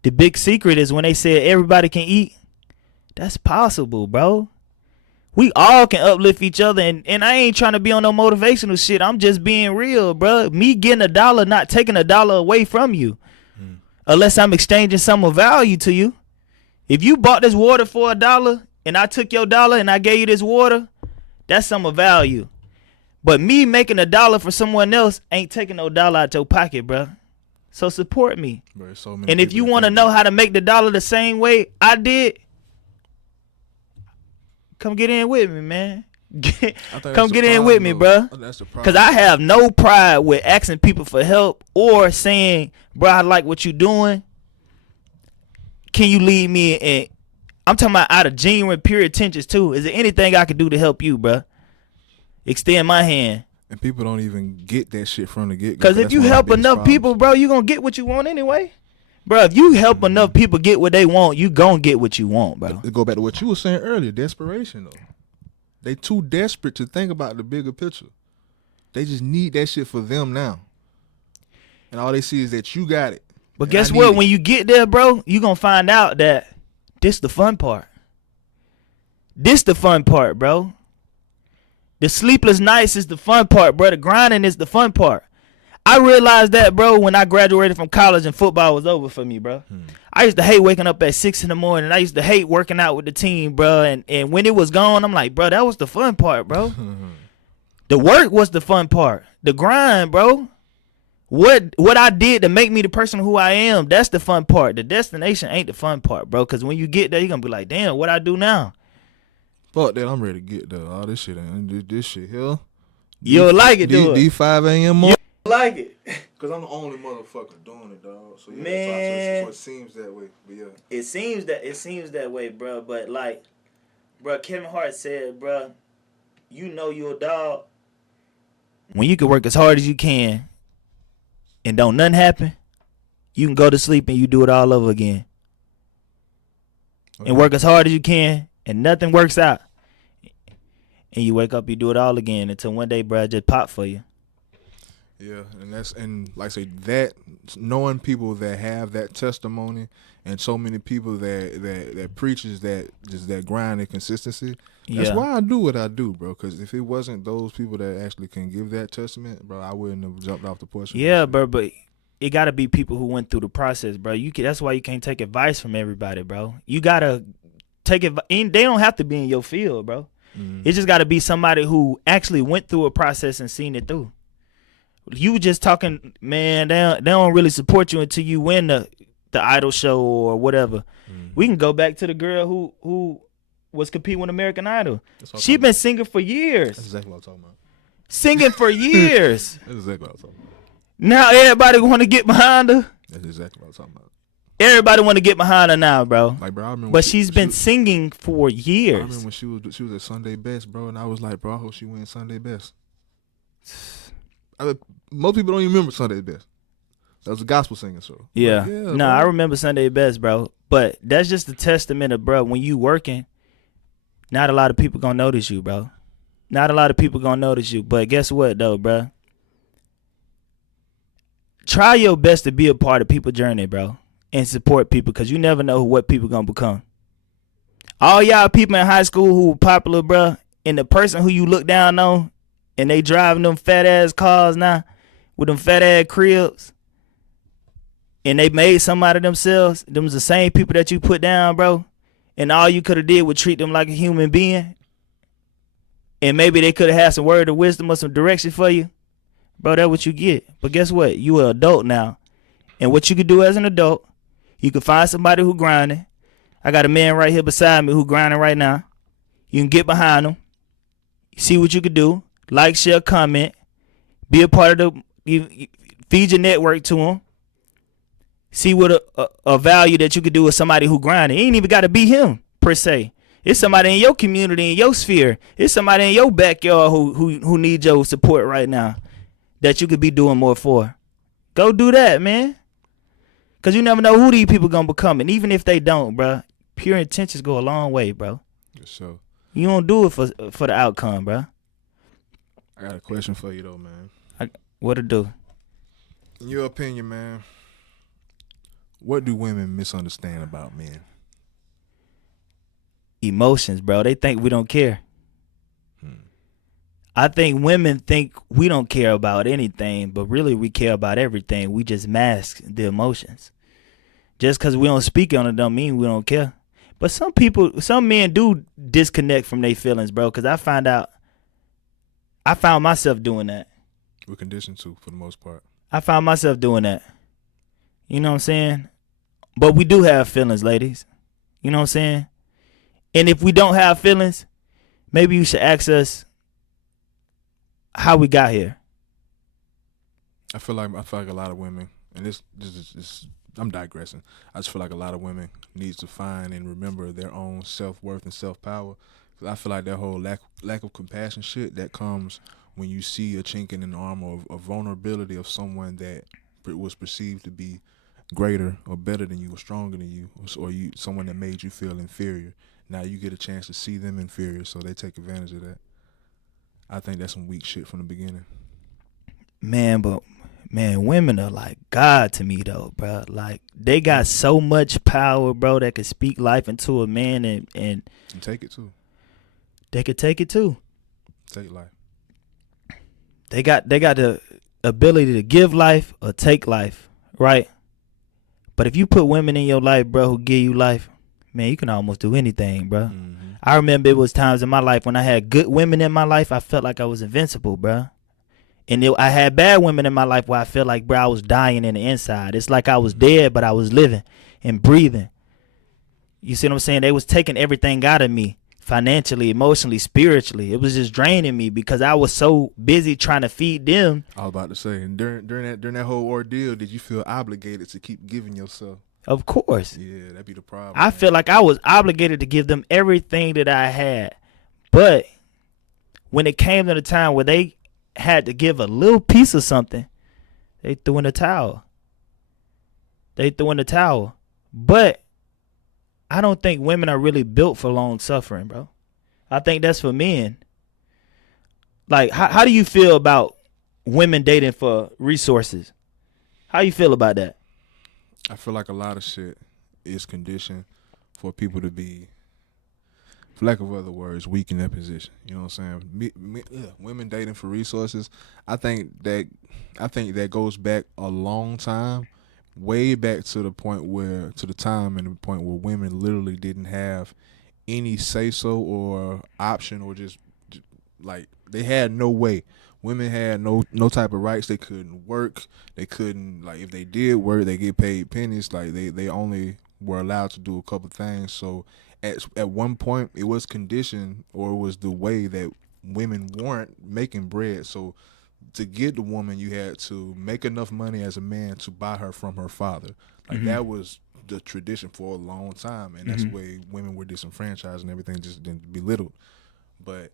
The big secret is when they said everybody can eat. That's possible, bro. We all can uplift each other. And I ain't trying to be on no motivational shit. I'm just being real, bro. Me getting $1, not taking $1 away from you. Unless I'm exchanging some of value to you. If you bought this water for $1 and I took your $1 and I gave you this water, that's some of value. But me making $1 for someone else ain't taking no $1 out your pocket, bro. So support me. Bro, and if you want to know how to make the $1 the same way I did, come get in with me, man. Come get in with me, bro. Because I have no pride with asking people for help or saying, bro, I like what you doing. can you lead me? And I'm talking about out of genuine, pure intentions too. Is there anything I could do to help you, bro? Extend my hand. And people don't even get that shit from the get go. Because if you help enough people, bro, you going to get what you want anyway. Bro, if you help enough people get what they want, you going to get what you want, bro. To go back to what you were saying earlier, desperation, though. They too desperate to think about the bigger picture. They just need that shit for them now. And all they see is that you got it. But guess what? When you get there, bro, you going to find out that this the fun part. This the fun part, bro. The sleepless nights is the fun part, bro. The grinding is the fun part. I realized that, bro, when I graduated from college and football was over for me, bro. I used to hate waking up at 6 in the morning. I used to hate working out with the team, bro. And when it was gone, I'm like, bro, that was the fun part, bro. The work was the fun part. The grind, bro. What I did to make me the person who I am, that's the fun part. The destination ain't the fun part, bro. Because when you get there, you're going to be like, damn, what I do now? Fuck that, I'm ready to get there. All this shit ain't this shit here. You don't like it, dude. D 5 a.m. You don't like it. Because I'm the only motherfucker doing it, dog. So yeah, man, so it seems that way. But yeah. It seems that way, bro. But like, bro, Kevin Hart said, bro, you know you're a dog when you can work as hard as you can and don't nothing happen. You can go to sleep and you do it all over again. Okay. And work as hard as you can and nothing works out. And you wake up, you do it all again until one day, bro, just pop for you. Yeah, and like I say, that knowing people that have that testimony and so many people that preaches that just that grind and consistency. That's why I do what I do, bro. Because if it wasn't those people that actually can give that testament, bro, I wouldn't have jumped off the porch. Yeah, bro, but it gotta be people who went through the process, bro. That's why you can't take advice from everybody, bro. You gotta take it. They don't have to be in your field, bro. It just gotta be somebody who actually went through a process and seen it through. You just talking, man. They don't really support you until you win the Idol show or whatever. We can go back to the girl who was competing with American Idol. She been singing for years. That's exactly what I'm talking about. Singing for years. That's exactly what I'm talking about. Now everybody want to get behind her. That's exactly what I'm talking about. Everybody want to get behind her now, bro. Like, bro, I remember. But she's been singing for years. I remember when she was at Sunday Best, bro, and I was like, bro, I hope she wins Sunday Best. Most people don't even remember Sunday Best. That was a gospel singing show. Yeah. No, I remember Sunday Best, bro. But that's just a testament of, bro, when you working, not a lot of people gonna notice you, bro. Not a lot of people gonna notice you. But guess what, though, bro? Try your best to be a part of people's journey, bro, and support people, because you never know what people gonna become. All y'all people in high school who were popular, bro, and the person who you look down on, and they driving them fat ass cars now with them fat ass cribs, and they made something out of themselves. Them was the same people that you put down, bro. And all you could have did was treat them like a human being. And maybe they could have had some word of wisdom or some direction for you. Bro, that's what you get. But guess what? You an adult now. And what you could do as an adult, you can find somebody who grinding. I got a man right here beside me who grinding right now. You can get behind him. See what you could do. Like, share, comment. Be a part of feed your network to him. See what a value that you could do with somebody who grinding. It ain't even got to be him, per se. It's somebody in your community, in your sphere. It's somebody in your backyard who needs your support right now that you could be doing more for. Go do that, man. Because you never know who these people going to become. And even if they don't, bro, pure intentions go a long way, bro. Yes, sir. You don't do it for the outcome, bro. I got a question for you, though, man. What to do? In your opinion, man, what do women misunderstand about men? Emotions, bro. They think we don't care. I think women think we don't care about anything, but really we care about everything. We just mask the emotions. Just because we don't speak on it don't mean we don't care. But some men do disconnect from their feelings, bro, because I found myself doing that. We're conditioned to, for the most part. I found myself doing that. You know what I'm saying? But we do have feelings, ladies. You know what I'm saying? And if we don't have feelings, maybe you should ask us how we got here. I feel like a lot of women, and this is I'm digressing. I just feel like a lot of women needs to find and remember their own self worth and self power. Cause I feel like that whole lack of compassion shit that comes when you see a chink in the armor of a vulnerability of someone that was perceived to be greater or better than you or stronger than you, or you someone that made you feel inferior. Now you get a chance to see them inferior, so they take advantage of that. I think that's some weak shit from the beginning. Man, but man, women are like God to me though, bro. Like they got so much power, bro, that could speak life into a man, and And take it too. they could take it too. Take life. They got the ability to give life or take life, right? But if you put women in your life, bro, who give you life, man, you can almost do anything, bro. I remember it was times in my life when I had good women in my life, I felt like I was invincible, bro. And I had bad women in my life where I felt like, bro, I was dying in the inside. It's like I was dead, but I was living and breathing. You see what I'm saying? They was taking everything out of me, financially, emotionally, spiritually. It was just draining me because I was so busy trying to feed them. I was about to say, and during that whole ordeal, did you feel obligated to keep giving yourself? Of course. Yeah, that'd be the problem. I feel like I was obligated to give them everything that I had. But when it came to the time where they had to give a little piece of something, they threw in the towel. But I don't think women are really built for long suffering, bro. I think that's for men. Like, how do you feel about women dating for resources? How you feel about that? I feel like a lot of shit is conditioned for people to be, for lack of other words, weak in their position. You know what I'm saying? Women dating for resources. I think that goes back a long time, way back to the time and the point where women literally didn't have any say so or option, or just like they had no way. Women had no type of rights. They couldn't work. They couldn't, like, if they did work, they get paid pennies. Like they only were allowed to do a couple things. So at one point it was conditioned, or it was the way that women weren't making bread. So to get the woman, you had to make enough money as a man to buy her from her father. Like that was the tradition for a long time, and that's the way women were disenfranchised and everything just didn't belittled. But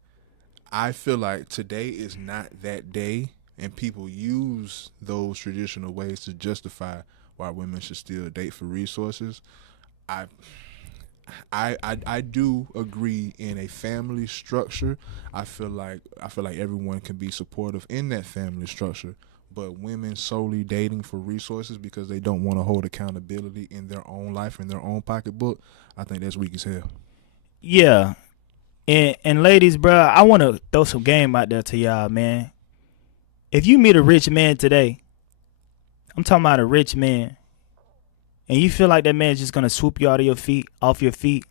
I feel like today is not that day, and people use those traditional ways to justify why women should still date for resources. I do agree in a family structure. I feel like everyone can be supportive in that family structure, but women solely dating for resources because they don't want to hold accountability in their own life, in their own pocketbook, I think that's weak as hell. Yeah. And ladies, bro, I want to throw some game out there to y'all, man. If you meet a rich man today, I'm talking about a rich man, and you feel like that man's just gonna swoop you off your feet,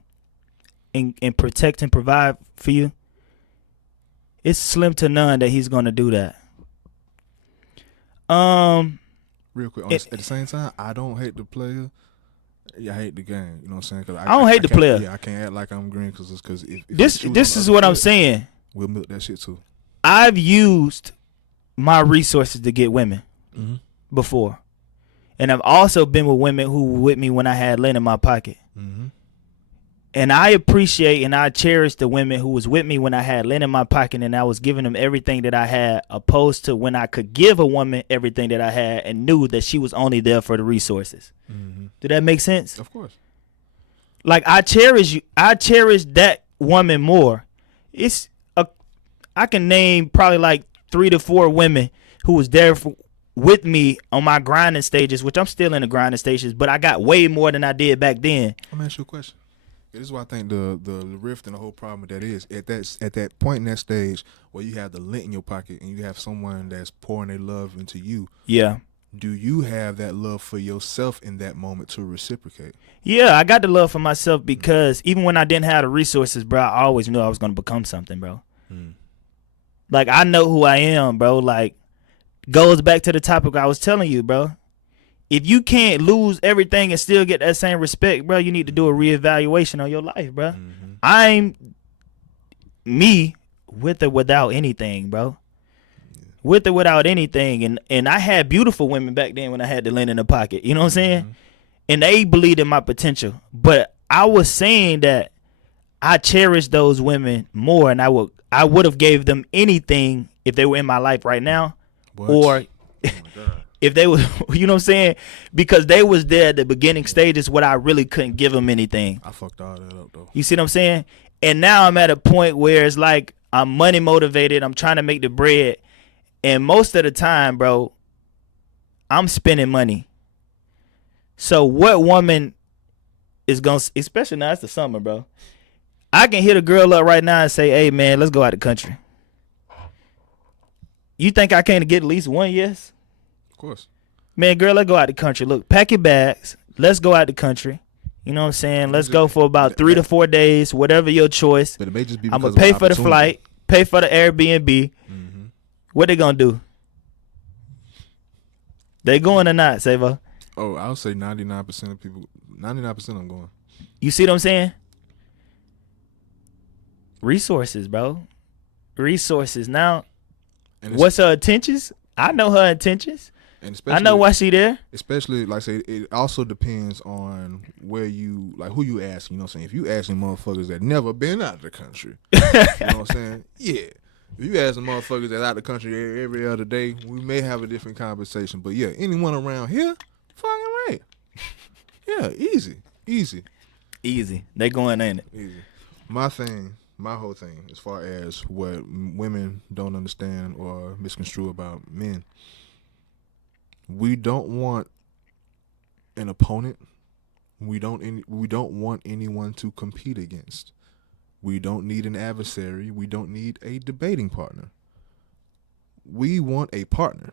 and protect and provide for you, it's slim to none that he's gonna do that. Real quick, at the same time, I don't hate the player. Yeah, I hate the game. You know what I'm saying? Cause I don't hate the player. Yeah, I can't act like I'm green because if This is what I'm saying. We'll milk that shit too. I've used my resources to get women before, and I've also been with women who were with me when I had lint in my pocket. And I appreciate and I cherish the women who was with me when I had lint in my pocket and I was giving them everything that I had, opposed to when I could give a woman everything that I had and knew that she was only there for the resources. Did that make sense? Of course. Like, I cherish that woman more. I can name probably like 3 to 4 women who was there with me on my grinding stages, which I'm still in the grinding stages, but I got way more than I did back then. Let me ask you a question. This is why I think the rift and the whole problem with that is at that point in that stage where you have the lint in your pocket and you have someone that's pouring their love into you. Yeah. Do you have that love for yourself in that moment to reciprocate? Yeah, I got the love for myself because even when I didn't have the resources, bro, I always knew I was going to become something, bro. Like, I know who I am, bro. Like, goes back to the topic I was telling you, bro. If you can't lose everything and still get that same respect, bro, you need to do a reevaluation on your life, bro. I'm me with or without anything, bro. With or without anything. And I had beautiful women back then when I had the lint in the pocket. You know what I'm saying? and they believed in my potential. But I was saying that I cherish those women more, and I would have gave them anything if they were in my life right now, What? or Oh my god. if they was, you know what I'm saying, because they was there at the beginning stages where I really couldn't give them anything. I fucked all that up though. You see what I'm saying? And now I'm at a point where it's like I'm money motivated. I'm trying to make the bread, and most of the time, bro, I'm spending money. So what woman is gonna, especially now it's the summer, bro? I can hit a girl up right now and say, "Hey, man, let's go out the country." You think I can't get at least one yes? Of course. Man, girl, let's go out the country. Look, pack your bags. Let's go out the country. You know what I'm saying? Let's go for about 3 to 4 days, whatever your choice. But it may just be I'm because gonna pay of for the opportunity. flight, pay for the Airbnb. Mm-hmm. What they gonna do? They going or not, Savo? Oh, I'll say 99% of people. 99% I'm going. You see what I'm saying? Resources, bro. Resources. Now, And what's her intentions? I know her intentions. and I especially, know why she there. Especially, like I say, it also depends on where you, like, who you ask. You know what I'm saying? If you asking motherfuckers that never been out of the country, you know what I'm saying? Yeah. If you ask the motherfuckers that out of the country every other day, we may have a different conversation. But yeah, anyone around here, fucking right. Yeah, easy. Easy. They going, ain't it? Easy. My whole thing, as far as what women don't understand or misconstrue about men, we don't want an opponent. We don't want anyone to compete against. We don't need an adversary. We don't need a debating partner. We want a partner.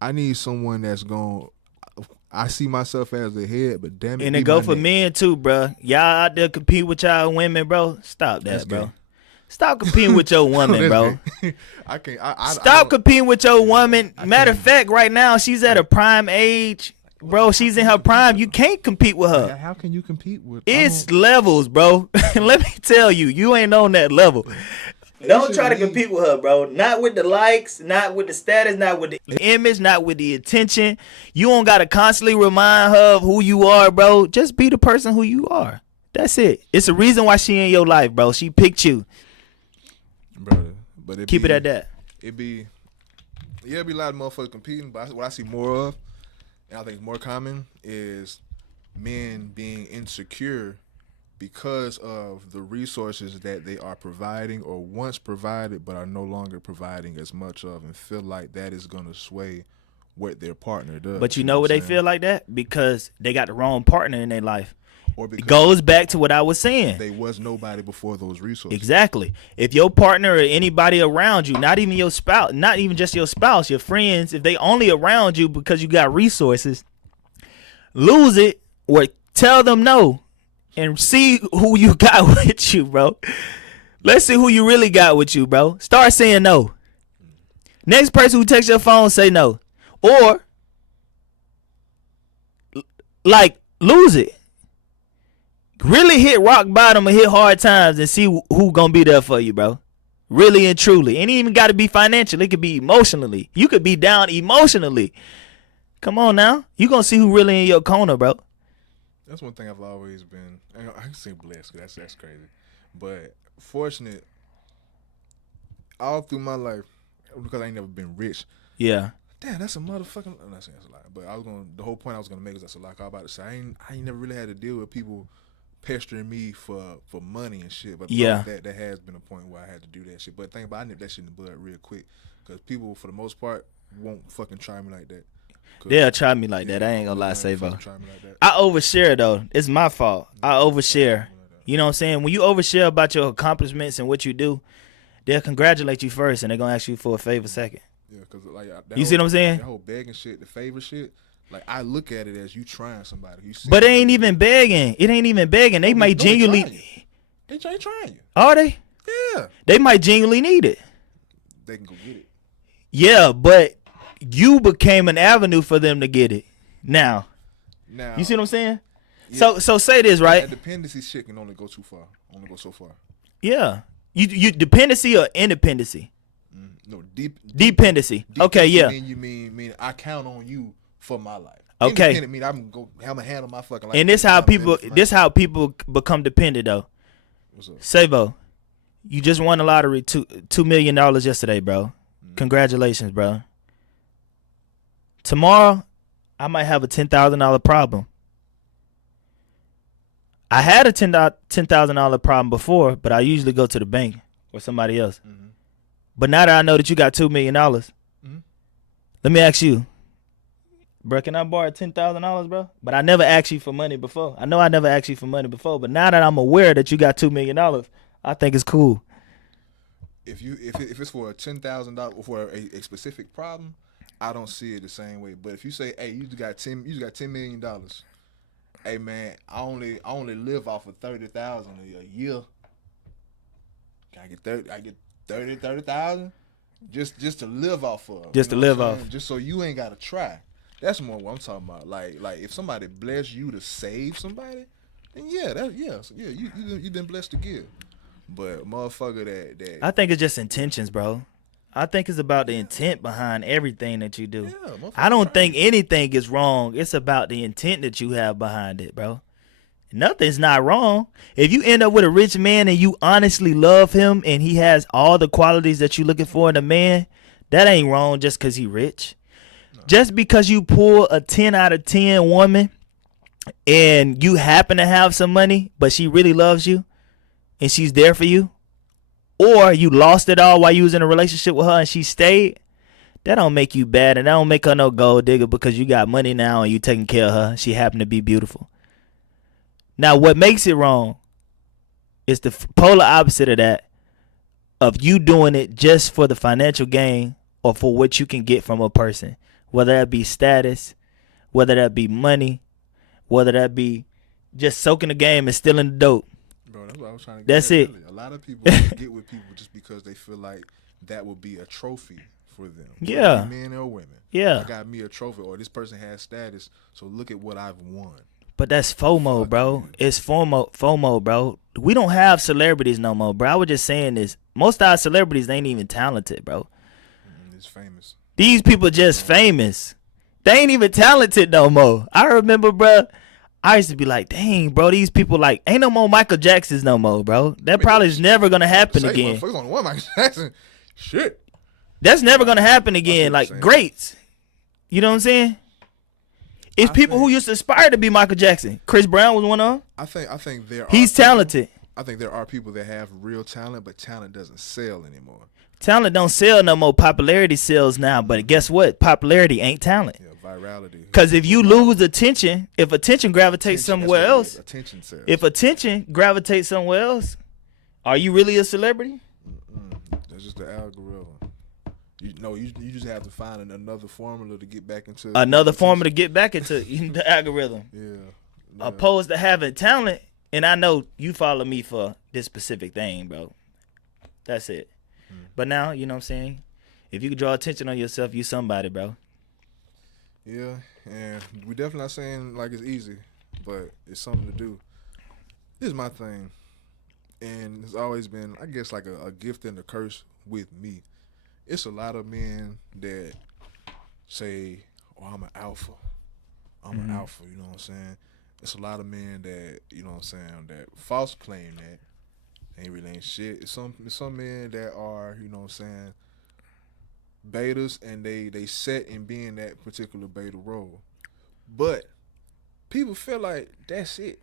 I need someone that's going. I see myself as the head, but damn it, And be it go my for neck. men too, bro. Y'all out there compete with y'all women, bro. Stop that, That's bro. gay. Stop competing with your woman, That's bro. gay. I can't. I Stop don't- competing with your woman. I Matter of can't. fact, right now she's at a prime age, bro. She's in her prime. You can't compete with her. How can you compete with? It's levels, bro. Let me tell you, you ain't on that level. Don't try to compete with her, bro. Not with the likes, not with the status, not with the image, not with the attention. You don't gotta constantly remind her of who you are, bro. Just be the person who you are. That's it. It's a reason why she in your life, bro. She picked you. brother. But Keep it at that. It'd be a lot of motherfuckers competing. But what I see more of, and I think it's more common, is men being insecure because of the resources that they are providing or once provided but are no longer providing as much of, and feel like that is going to sway what their partner does. But you know what they feel like that? Because they got the wrong partner in their life. Or It because goes back to what I was saying. they was nobody before those resources. Exactly. If your partner or anybody around you, not even your spouse, not even just your spouse, your friends, if they only around you because you got resources, lose it or tell them no and see who you got with you, bro. Let's see who you really got with you, bro. Start saying no. Next person who takes your phone, say no. Or, like, lose it. Really hit rock bottom or hit hard times and see who gonna be there for you, bro. Really and truly. Ain't even got to be financial. It could be emotionally. You could be down emotionally. Come on now. You gonna see who really in your corner, bro. That's one thing I've always been. I can say blessed. That's crazy, but fortunate all through my life because I ain't never been rich. Yeah. Damn, that's a motherfucking. I'm not saying that's a lie, but the whole point I was gonna make is that's a lie. I was about to say I ain't never really had to deal with people pestering me for money and shit. But Yeah. that has been a point where I had to do that shit. But think about it, I nipped that shit in the bud real quick because people for the most part won't fucking try me like that. They'll try me like that. I ain't gonna lie, Savo. Try me like that. I overshare though. It's my fault. I overshare. You know what I'm saying? When you overshare about your accomplishments and what you do, they'll congratulate you first and they're gonna ask you for a favor second. Yeah, because like You see what I'm saying? That whole begging shit, the favor shit. Like I look at it as you trying somebody. You see But it ain't even begging. It ain't even begging. They might genuinely. They ain't trying you. Are they? Yeah, They might genuinely need it. they can go get it. Yeah, but you became an avenue for them to get it. Now, Now you see what I'm saying? Yeah. So say this, That right? dependency shit can only go too far. Only go so far. Yeah. You dependency or independency? No deep Dependency. Okay, yeah. Mean you mean I count on you for my life. Okay. Independent mean I'm gonna go. I'm gonna handle my fucking life. And this how people become dependent though. What's up? Savo, you just won the lottery $2 million yesterday, bro. Congratulations, bro. Tomorrow, I might have a $10,000 problem. I had a $10,000 problem before, but I usually go to the bank or somebody else. Mm-hmm. But now that I know that you got $2 million, let me ask you, bro, can I borrow $10,000, bro? But I never asked you for money before. I know I never asked you for money before, but now that I'm aware that you got $2 million, I think it's cool. If it's for a $10,000 for a specific problem, I don't see it the same way. But if you say, hey, you got $10 million, hey man, I only live off of 30,000 a year. Can I get 30? I get 30,000 just to live off of. Just to live off. Just so you ain't gotta try. That's more what I'm talking about. Like if somebody bless you to save somebody, then you've been blessed to give. But motherfucker that I think it's just intentions, bro. I think it's about the intent behind everything that you do. Yeah, I don't think anything is wrong. It's about the intent that you have behind it, bro. Nothing's not wrong. If you end up with a rich man and you honestly love him and he has all the qualities that you're looking for in a man, that ain't wrong just because he rich. No. Just because you pull a 10 out of 10 woman and you happen to have some money, but she really loves you and she's there for you, or you lost it all while you was in a relationship with her and she stayed, that don't make you bad and that don't make her no gold digger because you got money now and you taking care of her. She happened to be beautiful. Now, what makes it wrong is the polar opposite of that, of you doing it just for the financial gain or for what you can get from a person, whether that be status, whether that be money, whether that be just soaking the game and stealing the dope. Bro, that's what I was trying to get That's it. Earlier. A lot of people get with people just because they feel like that would be a trophy for them. Yeah. Men or women. Yeah. I got me a trophy, or this person has status, so look at what I've won. But that's FOMO, bro. It's FOMO, bro. We don't have celebrities no more, bro. I was just saying this. Most of our celebrities ain't even talented, bro. It's famous. These people just famous. They ain't even talented no more. I remember, bro, I used to be like, dang, bro, these people like, ain't no more Michael Jacksons no more, bro. That probably is never going to happen again. On one Michael Jackson. Shit. That's never going to happen again. Like, greats. You know what I'm saying? It's people who used to aspire to be Michael Jackson. Chris Brown was one of them. I think there are. He's talented. I think there are people that have real talent, but talent doesn't sell anymore. Talent don't sell no more. Popularity sells now. But guess what? Popularity ain't talent. Yeah, virality. Because if you lose attention, if attention gravitates somewhere else, attention sells. If attention gravitates somewhere else, are you really a celebrity? That's just the algorithm. You just have to find another formula to get back into the algorithm. Yeah. Opposed to having talent, and I know you follow me for this specific thing, bro. That's it. But now, you know what I'm saying? If you can draw attention on yourself, you somebody, bro. Yeah, and we definitely not saying like it's easy, but it's something to do. This is my thing, and it's always been, I guess, like a gift and a curse with me. It's a lot of men that say, oh, I'm an alpha. I'm an alpha, you know what I'm saying? It's a lot of men that, you know what I'm saying, that false claim that. Ain't really ain't shit. It's some men that are, you know what I'm saying, betas, and they set in being that particular beta role. But people feel like that's it.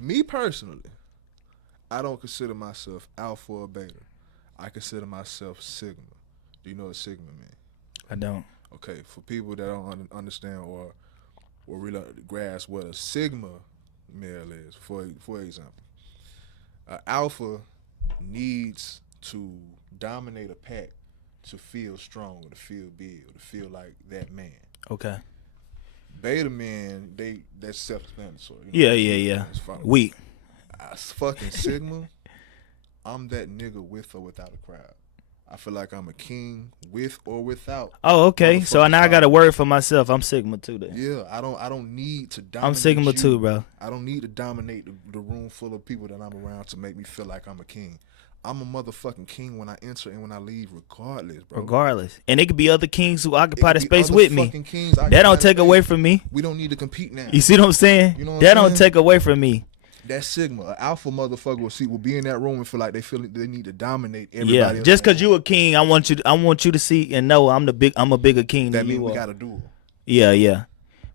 Me personally, I don't consider myself alpha or beta. I consider myself Sigma. Do you know what Sigma means? I don't. Okay, for people that don't understand or really grasp what a Sigma male is, for example, alpha needs to dominate a pack to feel strong or to feel big or to feel like that man. Okay. Beta men, that's self-explanatory. Yeah. Weak. Fucking Sigma, I'm that nigga with or without a crowd. I feel like I'm a king with or without. Oh, okay. So now I got a word for myself. I'm Sigma too then. Yeah, I don't need to dominate. I'm Sigma too, bro. I don't need to dominate the room full of people that I'm around to make me feel like I'm a king. I'm a motherfucking king when I enter and when I leave, regardless, bro. regardless. And it could be other kings who It occupy could the be space other with me. fucking kings That occupying don't the take away space. from me. We don't need to compete now. You see what I'm saying? You know what That I'm don't saying? take away from me. That's Sigma. An alpha motherfucker will be in that room and feel like they need to dominate everybody Yeah, else. just because you a king, I want you to see and know I'm a bigger king that than means you we are. got to do it. Yeah.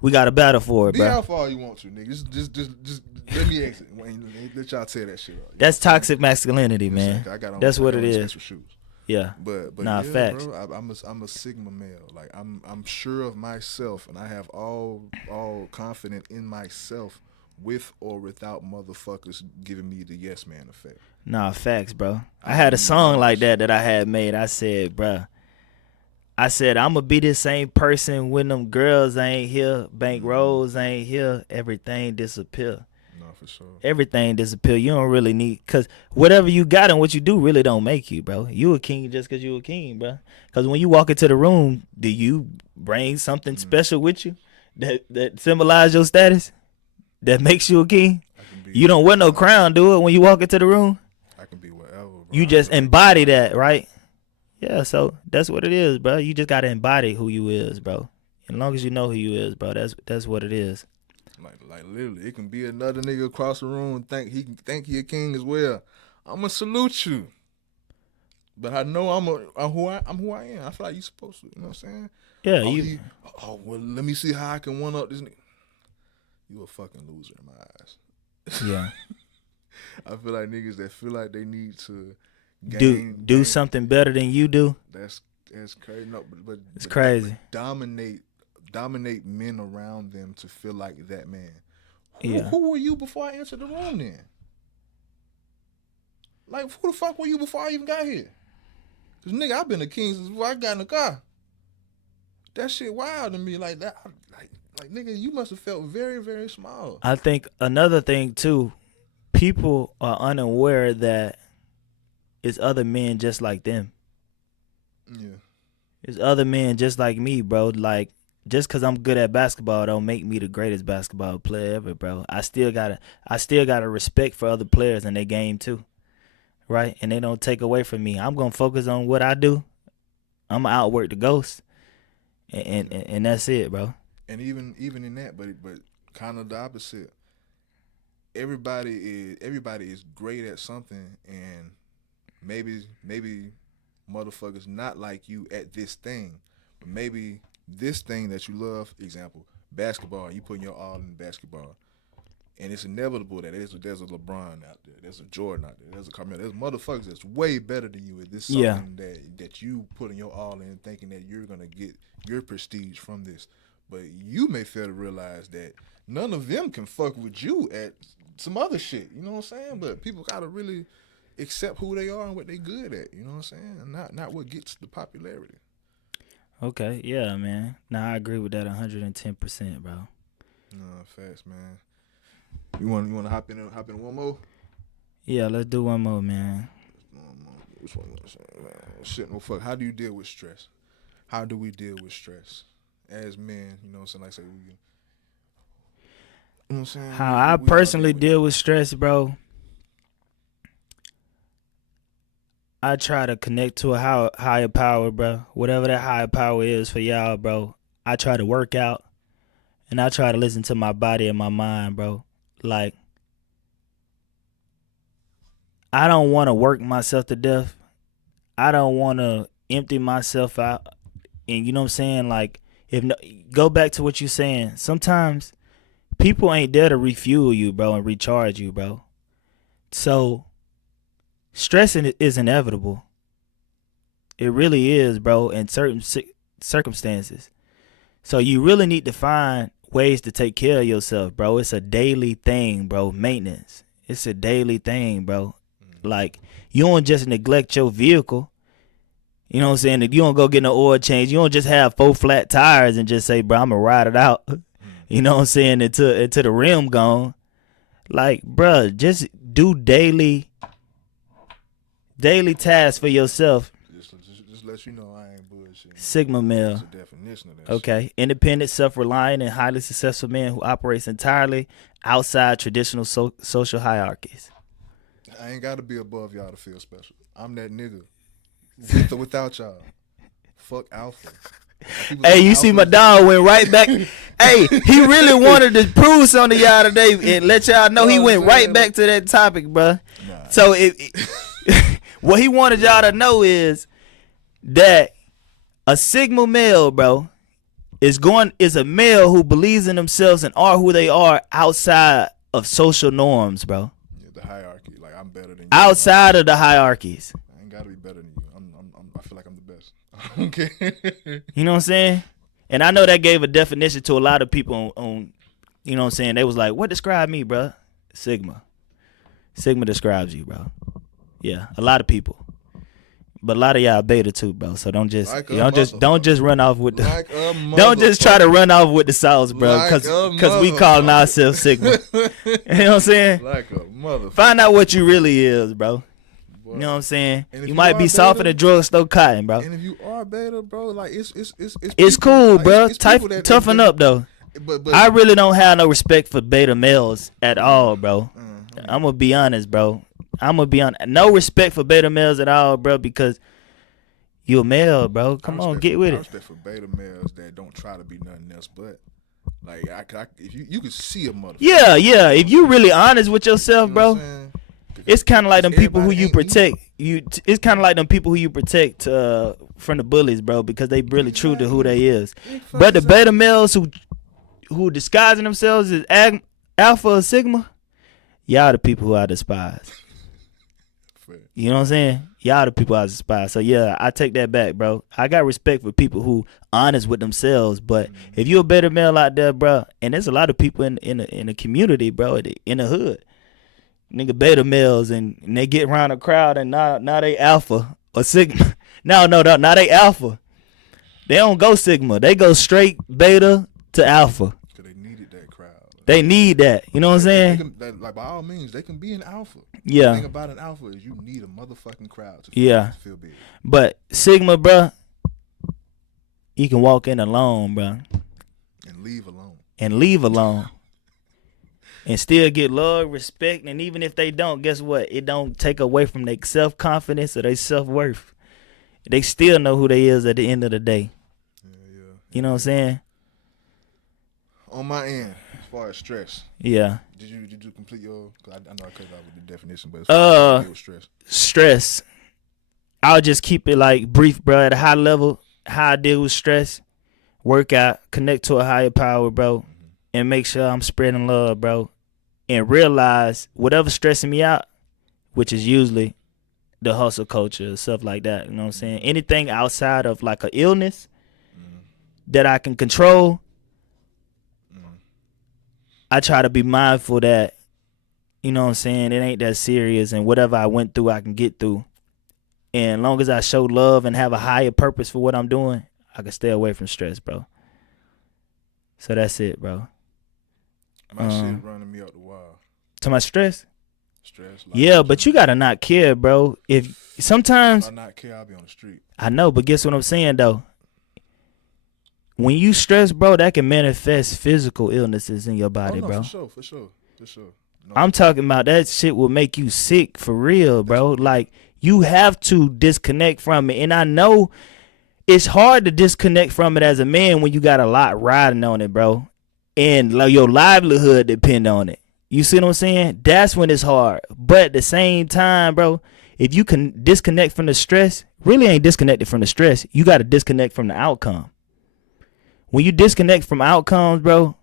We got a battle for it, Be bro. alpha all you want to, nigga. Just let me exit. Let y'all tear that shit up. That's toxic masculinity, man. That's what it is. Special shoes. Yeah. But Nah, yeah, facts. bro. I'm a Sigma male. Like I'm sure of myself, and I have all confident in myself, with or without motherfuckers giving me the yes man effect. Nah, facts, bro. I had a song like that I had made. I said, bro, I'ma be the same person when them girls ain't here, bank rolls ain't here, everything disappear. No, for sure. Everything disappear. You don't really need, cause whatever you got and what you do really don't make you, bro. You a king just cause you a king, bro. Cause when you walk into the room, do you bring something special with you that symbolize your status? That makes you a king? You don't wear no crown, do it, when you walk into the room? I can be whatever, bro. You just embody that, right? Yeah, so that's what it is, bro. You just gotta embody who you is, bro. As long as you know who you is, bro, that's what it is. Like literally, it can be another nigga across the room and think he a king as well. I'ma salute you, but I know I'm who I am. I feel like you supposed to. You know what I'm saying? Yeah, well, let me see how I can one up this nigga. You a fucking loser in my eyes. Yeah. I feel like niggas that feel like they need to do something better than you do. That's crazy. No, but it's crazy. Dominate men around them to feel like that man. Yeah. Who were you before I entered the room then? Like, who the fuck were you before I even got here? Cause nigga, I've been a king since before I got in the car. That shit wild to me. Like that. Like nigga, you must have felt very, very small. I think another thing too, people are unaware that it's other men just like them. Yeah. It's other men just like me, bro. Like, just cause I'm good at basketball don't make me the greatest basketball player ever, bro. I still got a respect for other players in their game too. Right? And they don't take away from me. I'm gonna focus on what I do. I'm gonna outwork the ghost. And that's it, bro. And even in that, but kind of the opposite. Everybody is great at something, and maybe motherfuckers not like you at this thing, but maybe this thing that you love. Example, basketball. You putting your all in basketball, and it's inevitable that there's a LeBron out there, there's a Jordan out there, there's a Carmelo, there's motherfuckers that's way better than you at this something that you putting your all in, thinking that you're gonna get your prestige from this. But you may fail to realize that none of them can fuck with you at some other shit. You know what I'm saying? But people gotta really accept who they are and what they good at. You know what I'm saying? And not what gets the popularity. Okay, yeah, man. Nah, I agree with that 110%, bro. No, facts, man. You want to hop in one more? Yeah, let's do one more, man. Which one you want to say, man? Shit, no fuck. How do you deal with stress? How do we deal with stress as men? You know what I'm saying? Like say, you know what I'm saying? How I personally deal with stress, bro. I try to connect to a higher power, bro. Whatever that higher power is for y'all, bro. I try to work out, and I try to listen to my body and my mind, bro. Like, I don't want to work myself to death. I don't want to empty myself out. And you know what I'm saying? Like, go back to what you're saying. Sometimes people ain't there to refuel you, bro, and recharge you, bro. So stressing is inevitable. It really is, bro, in certain circumstances. So you really need to find ways to take care of yourself, bro. It's a daily thing, bro. Maintenance. It's a daily thing, bro. Like, you don't just neglect your vehicle. You know what I'm saying? You don't go get no oil change. You don't just have 4 flat tires and just say, bro, I'm going to ride it out. You know what I'm saying? Until the rim gone. Like, bro, just do daily tasks for yourself. Just let you know I ain't bullshit. Sigma male. That's the definition of that. Okay. Shit. Independent, self-reliant, and highly successful man who operates entirely outside traditional social hierarchies. I ain't got to be above y'all to feel special. I'm that nigga. With or without y'all. Fuck alpha. Like, people Hey, think you see alpha my is dog went right back. Hey, he really wanted to prove something to y'all today and let y'all know he No, I'm went right saying, back like, to that topic, bro. nah. So what he wanted y'all to know is that a Sigma male, bro, is a male who believes in themselves and are who they are outside of social norms, bro. Yeah, the hierarchy. Like, I'm better than you. Outside of the hierarchies. I ain't gotta be better than you. I feel like I'm the best. Okay. You know what I'm saying? And I know that gave a definition to a lot of people on you know what I'm saying? They was like, what describe me, bro? Sigma. Sigma describes you, bro. Yeah, a lot of people. But a lot of y'all beta too, bro. So don't just Like don't just run off with the like a don't just try to run off with the sauce, bro. Like Cause we calling ourselves Sigma. You know what I'm saying? Like a motherfucker. Find out what you really is, bro. Boy. You know what I'm saying? And if You you might are be soft in beta- the drugstore cotton, bro. And if you are beta, bro, like it's It's people, cool, like, bro. it's people that Toughen up, though. But I really don't have no respect for beta males at all, bro. I'm gonna be honest, bro. No respect for beta males at all, bro, because you a male, bro. Come on, get with I it. respect for beta males that don't try to be nothing else, but like if you can see a motherfucker. Yeah. If you really honest with yourself, You know what bro, I'm saying? it's kind of like them people who Everybody you ain't protect. It's kind of like them people who you protect from the bullies, bro, because they really true to who they is. But the beta males who disguising themselves as alpha or sigma, y'all the people who I despise. You know what I'm saying? Y'all the people I despise. So yeah, I take that back, bro. I got respect for people who honest with themselves. But if you a better male out there, bro, and there's a lot of people in the community, bro, in the hood, nigga beta males, and they get around a crowd and now they alpha or sigma. No, now they alpha. They don't go sigma. They go straight beta to alpha. Cause they needed that crowd. They need that. You know what I'm saying? Like by all means, they can be an alpha. Yeah. The thing about an alpha is you need a motherfucking crowd to feel big. But sigma, bro, you can walk in alone, bro, and leave alone. And still get love, respect, and even if they don't, guess what? It don't take away from their self-confidence or their self-worth. They still know who they is at the end of the day. Yeah. You know what I'm saying? On my end, as far as stress. Yeah. Did you complete your? Cause I know I cut it out with the definition, but as far as stress. Stress. I'll just keep it like brief, bro. At a high level, how I deal with stress, work out, connect to a higher power, bro, and make sure I'm spreading love, bro, and realize whatever's stressing me out, which is usually the hustle culture, stuff like that. You know what I'm saying? Anything outside of like an illness that I can control, I try to be mindful that, you know what I'm saying, it ain't that serious, and whatever I went through, I can get through. And as long as I show love and have a higher purpose for what I'm doing, I can stay away from stress, bro. So that's it, bro. My shit running me up the wall. To my stress? Stress. Like Yeah, but you gotta not care, bro. If sometimes I not care, I'll be on the street. I know, but guess what I'm saying though? When you stress, bro, that can manifest physical illnesses in your body, bro. For sure. No. I'm talking about that shit will make you sick for real, bro. Like you have to disconnect from it. And I know it's hard to disconnect from it as a man when you got a lot riding on it, bro. And like your livelihood depend on it. You see what I'm saying? That's when it's hard. But at the same time, bro, if you can disconnect from the stress, really ain't disconnected from the stress. You got to disconnect from the outcome. When you disconnect from outcomes, bro,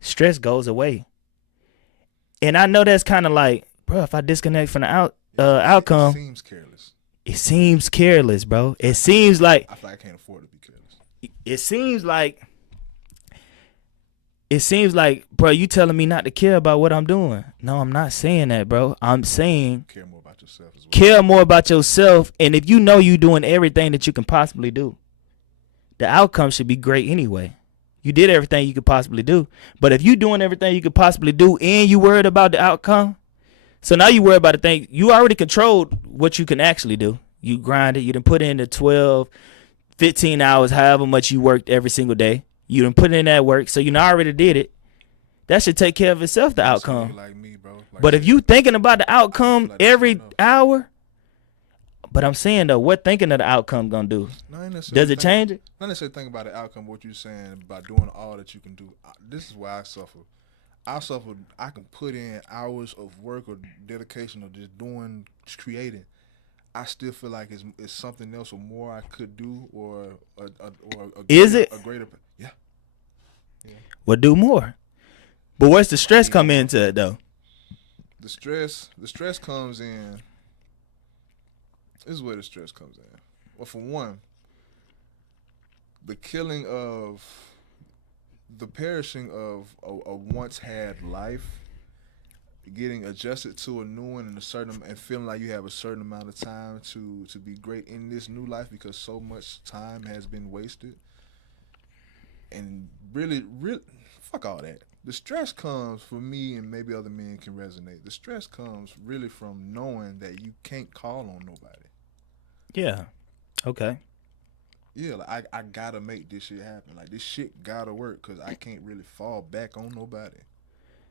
stress goes away. And I know that's kind of like, bro, if I disconnect from the outcome, It seems careless. It seems careless, bro. It seems like I feel like I can't afford to be careless. It seems like, bro, you telling me not to care about what I'm doing. No, I'm not saying that, bro. I'm saying care more about yourself as well. Care more about yourself, and if you know you doing everything that you can possibly do, the outcome should be great anyway. You did everything you could possibly do. But if you doing everything you could possibly do and you worried about the outcome, so now you worry about the thing. You already controlled what you can actually do. You grinded. You done put in the 12, 15 hours, however much you worked every single day. You done put in that work, so you already did it. That should take care of itself, the outcome. Like me, bro. Like but if you thinking about the outcome every hour, But I'm saying though, what thinking of the outcome gonna do? No, I ain't necessarily Does it think. change it? Not necessarily think about the outcome. What you're saying about doing all that you can do. This is why I suffer. I suffer. I can put in hours of work or dedication or just doing, just creating. I still feel like it's something else or more I could do or a Is greater it? a greater. Yeah, yeah. Well, do more. But where's the I stress need come more. into it though? The stress comes in. This is where the stress comes in. Well, for one, the killing of the perishing of a once had life, getting adjusted to a new one and and feeling like you have a certain amount of time to be great in this new life because so much time has been wasted. And really, fuck all that. The stress comes for me, and maybe other men can resonate. The stress comes really from knowing that you can't call on nobody. Yeah. Okay. Yeah, like I gotta make this shit happen. Like this shit gotta work because I can't really fall back on nobody.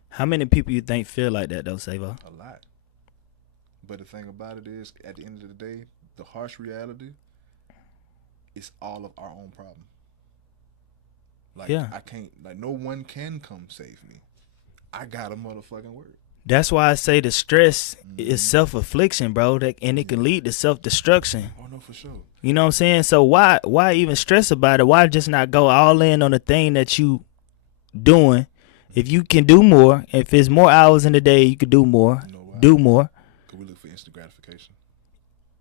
How many people you think feel like that though, Savo? A lot. But the thing about it is, at the end of the day, the harsh reality is all of our own problem. Like Yeah. I can't, like no one can come save me. I gotta motherfucking work. That's why I say the stress is Mm-hmm. self-affliction, bro. And it can Yeah. lead to self-destruction. Oh no, for sure. You know what I'm saying? So why even stress about it? Why just not go all in on the thing that you doing? If you can do more, if it's more hours in the day, you could do more. You know why? Do more. Cause we look for instant gratification.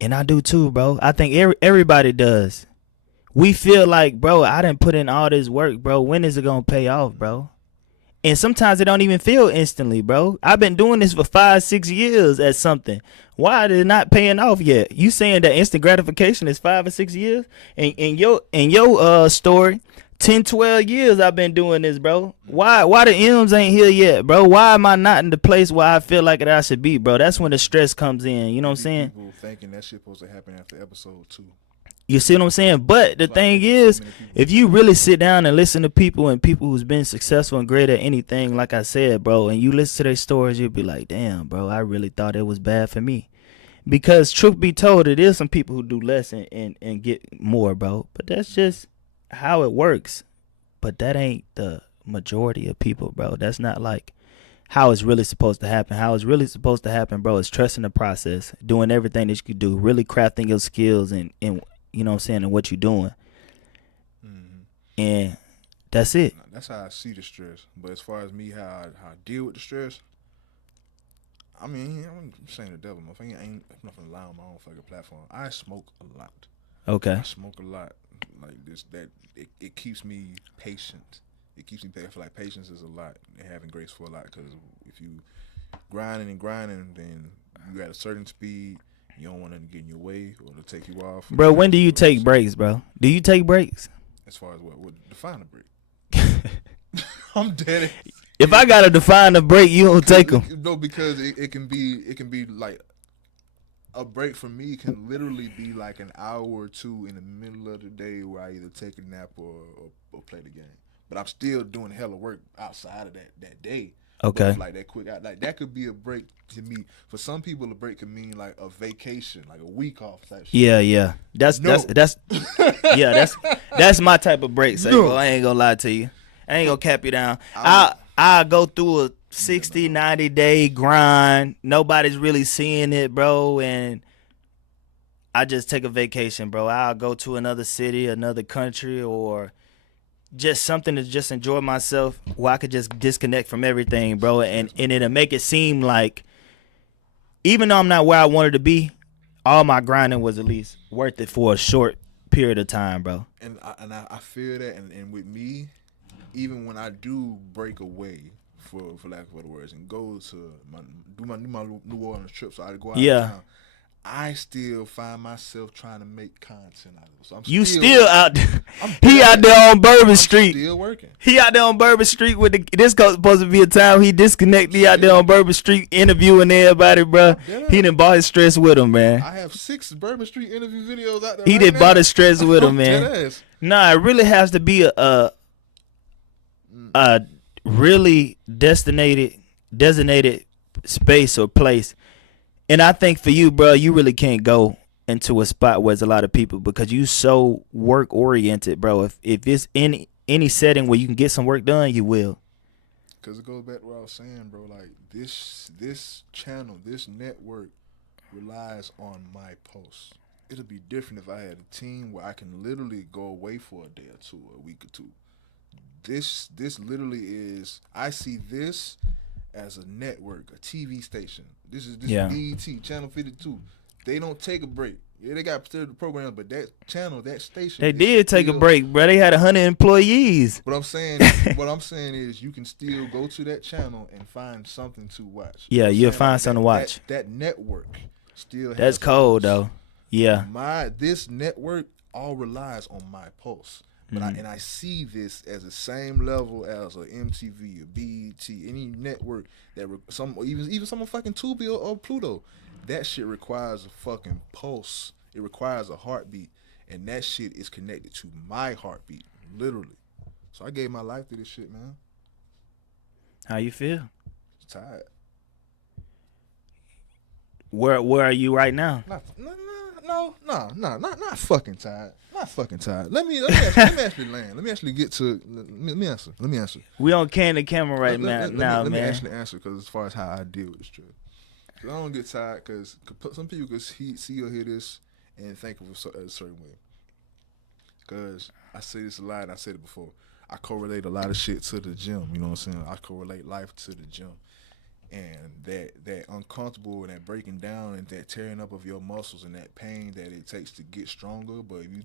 And I do too, bro. I think everybody does. We feel like, bro, I didn't put in all this work, bro. When is it gonna pay off, bro? And sometimes it don't even feel instantly, bro. I've been doing this for 5-6 years at something. Why is it not paying off yet? You saying that instant gratification is 5 or 6 years? And in your story, 10, 12 years I've been doing this, bro. Why the M's ain't here yet, bro? Why am I not in the place where I feel like I should be, bro? That's when the stress comes in. You know what I'm saying? People thinking that shit supposed to happen after episode 2. You see what I'm saying? But the That's why I thing think so is, many people. if you really sit down and listen to people and people who's been successful and great at anything, like I said, bro, and you listen to their stories, you'll be like, damn, bro, I really thought it was bad for me. Because truth be told, it is some people who do less and get more, bro. But that's just how it works. But that ain't the majority of people, bro. That's not like how it's really supposed to happen. How it's really supposed to happen, bro, is trusting the process, doing everything that you could do, really crafting your skills and you know what I'm saying, and what you're doing. Mm-hmm. And that's it. That's how I see the stress. But as far as me, how I deal with the stress, I mean, I'm saying the devil, motherfucker. I'm not gonna lie on my own fucking platform. I smoke a lot. Okay. I smoke a lot. Like this, that it keeps me patient. It keeps me patient. I feel like patience is a lot, and having grace for a lot. Because if you grinding, then you at a certain speed. You don't want them to get in your way or to take you off. Bro, when do you take breaks, bro? Do you take breaks? As far as what define a break? I'm dead. If I gotta define a break, you don't take them. No, because it can be like a break for me can literally be like an hour or two in the middle of the day where I either take a nap or play the game. But I'm still doing hella work outside of that day. Okay. Like that quick, like that could be a break to me. For some people, a break could mean like a vacation, like a week off type shit. Yeah. That's yeah, that's my type of break, Sabo. No. I ain't gonna lie to you. I ain't gonna cap you down. I- I'll go through a 60, 90 day grind. Nobody's really seeing it, bro, and I just take a vacation, bro. I'll go to another city, another country, or just something to just enjoy myself where I could just disconnect from everything, bro. And it'll make it seem like even though I'm not where I wanted to be, all my grinding was at least worth it for a short period of time, bro. And I feel that, and with me, even when I do break away, for lack of other words, and go to my New Orleans trip, so I go out Yeah. of town, I still find myself trying to make content out of it. So I'm You still out there. He dead. out there on Bourbon Street. Still working. He out there on Bourbon Street with this supposed to be a time he disconnect. He out there on Bourbon Street interviewing everybody, bro. He done bought his stress with him, man. I have 6 Bourbon Street interview videos out there. He right done now. bought his stress with him, man. Deadass. Nah, it really has to be a really designated space or place. And I think for you, bro, you really can't go into a spot where there's a lot of people because you so work oriented, bro. If it's any setting where you can get some work done, you will. Cause it goes back to what I was saying, bro. Like this channel, this network relies on my posts. It'll be different if I had a team where I can literally go away for a day or two, or a week or two. This literally is. I see this as a network, a TV station. This is Yeah. BET Channel 52. They don't take a break. Yeah, they got particular programs, but that channel, that station, They is did take a still- break, bro. They had 100 employees. What I'm saying, what I'm saying is, you can still go to that channel and find something to watch. Yeah, I'm you'll saying, find like, something to watch. That network still. That's has cold posts. though. Yeah. This network all relies on my posts. But Mm-hmm. I see this as the same level as a MTV, a BET, any network that even some fucking Tubi or Pluto. That shit requires a fucking pulse. It requires a heartbeat, and that shit is connected to my heartbeat, literally. So I gave my life to this shit, man. How you feel? Tired. Where are you right now? Not fucking tired. Not fucking tired. Let me actually land. Let me actually get to. Let me answer. We on candid camera right Let now, me man. actually answer, because as far as how I deal with this trip, I don't get tired, because some people could see or hear this and think of it a certain way. Because I say this a lot, and I said it before. I correlate a lot of shit to the gym. You know what I'm saying? I correlate life to the gym, and that uncomfortable and that breaking down and that tearing up of your muscles and that pain that it takes to get stronger. But if you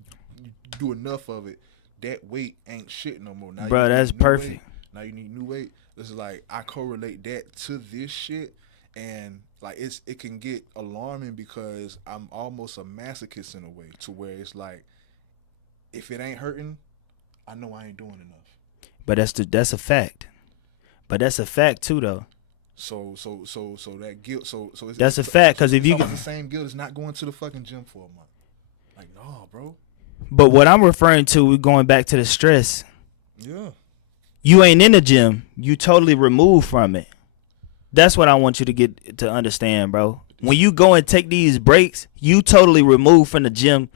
do enough of it, that weight ain't shit no more. Now Bro, you need that's new perfect. weight. Now you need new weight. This is like, I correlate that to this shit, and like it can get alarming because I'm almost a masochist in a way, to where it's like, if it ain't hurting, I know I ain't doing enough. But that's a fact. But that's a fact too, though. So that guilt. So it's, That's a fact, because if it's you. almost the same guilt as not going to the fucking gym for a month. Like, no, bro. But what I'm referring to, we're going back to the stress. Yeah. You ain't in the gym. You totally removed from it. That's what I want you to get to understand, bro. When you go and take these breaks, you totally removed from the gym.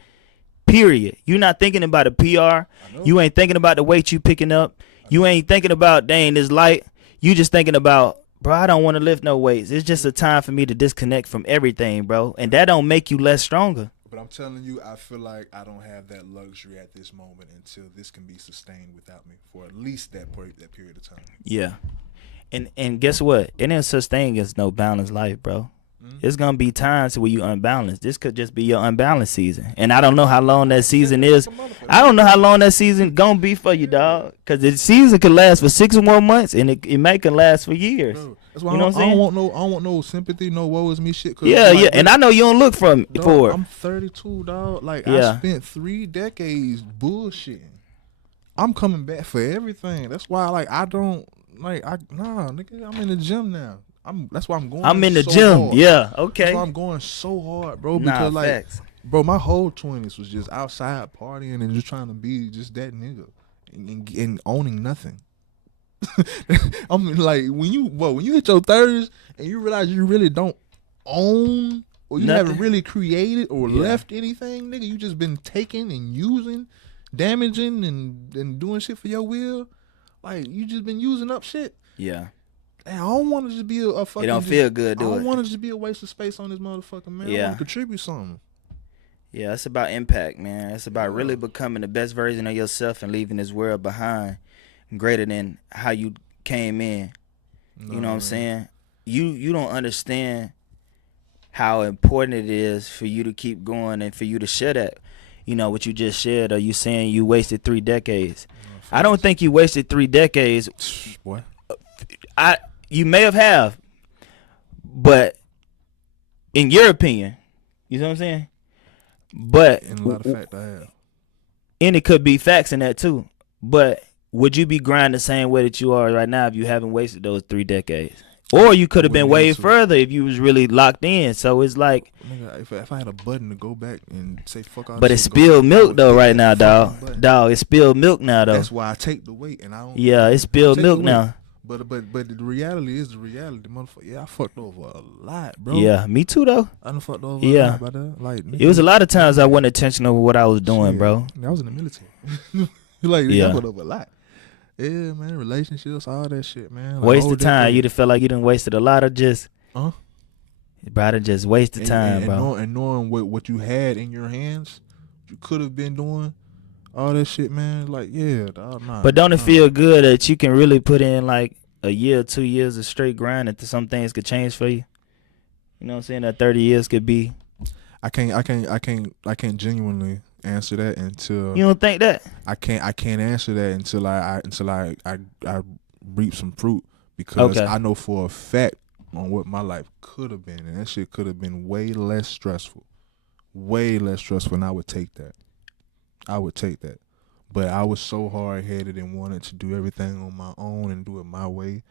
Period. You're not thinking about a PR. You ain't thinking about the weight you picking up. You ain't thinking about, dang, this light. You just thinking about, bro, I don't want to lift no weights. It's just a time for me to disconnect from everything, bro. And that don't make you less stronger. But I'm telling you, I feel like I don't have that luxury at this moment until this can be sustained without me for at least that period of time. Yeah. And guess what? It ain't such thing as no balanced life, bro. It's gonna be times where you unbalanced. This could just be your unbalanced season, and I don't know how long that season is. I don't know how long that season gonna be for you, dog. Cause the season could last for 6 more months, and it may can last for years. Bro, that's why You know what I'm saying? I don't want no sympathy, no woe is me shit. Yeah, like, yeah, and I know you don't look for it. I'm 32, dog. Like, Yeah. I spent 3 decades bullshitting. I'm coming back for everything. That's why, like, I don't nigga. I'm in the gym now. That's why I'm going. I'm in the so gym. hard. Yeah, That's okay. why I'm going so hard, bro. Nah, Because like, facts. bro, my whole 20s was just outside partying and just trying to be just that nigga and owning nothing. I mean, like, when you hit your 30s and you realize you really don't own, or you haven't Nothing. really created or Yeah. left anything, nigga. You just been taking and using, damaging and doing shit for your will. Like, you just been using up shit. Yeah, And I don't want to just be a fucking. it don't feel good, I do don't it? want to just be a waste of space on this motherfucker, man. I Yeah. want to contribute something. Yeah, it's about impact, man. It's about really becoming the best version of yourself and leaving this world behind greater than how you came in. You know what I'm saying? You don't understand how important it is for you to keep going and for you to share that. You know what you just shared, or you saying you wasted 3 decades. I don't think you wasted 3 decades. What? You may have, but in your opinion, you know what I'm saying? But And a lot of fact I have. and it could be facts in that too. But would you be grinding the same way that you are right now if you haven't wasted those 3 decades? Or you could have been way further if you was really locked in. So it's like, Nigga, if I had a button to go back and say fuck all but this it's shit and go spilled back, I milk would though hit right that now, fucking dog. button. Dog, it's spilled milk now though. That's why I take the weight and I don't. Yeah, it's spilled Take milk the now. weight. But the reality is the reality, motherfucker. Yeah, I fucked over a lot, bro. Yeah, me too though. I done fucked over a Yeah, lot, brother. Like it was a nigga, lot of times I yeah, wasn't intentional with what I was doing, shit. bro. I was in the military. Like nigga, I Yeah, fucked over a lot. Yeah, man, relationships, all that shit, man. Like waste whole of time. You decade. would feel like you done wasted a lot of just, Huh? bro. I just wasted time, bro. Knowing what you had in your hands, what you could have been doing, all that shit, man. Like, yeah, dog, But don't it nah. feel good that you can really put in like a year, 2 years of straight grind, and some things could change for you? You know what I'm saying? That 30 years could be. I can't genuinely answer that until You don't think that? I can't answer that until I reap some fruit, because Okay. I know for a fact on what my life could have been, and that shit could have been way less stressful, and I would take that. But I was so hard headed and wanted to do everything on my own and do it my way,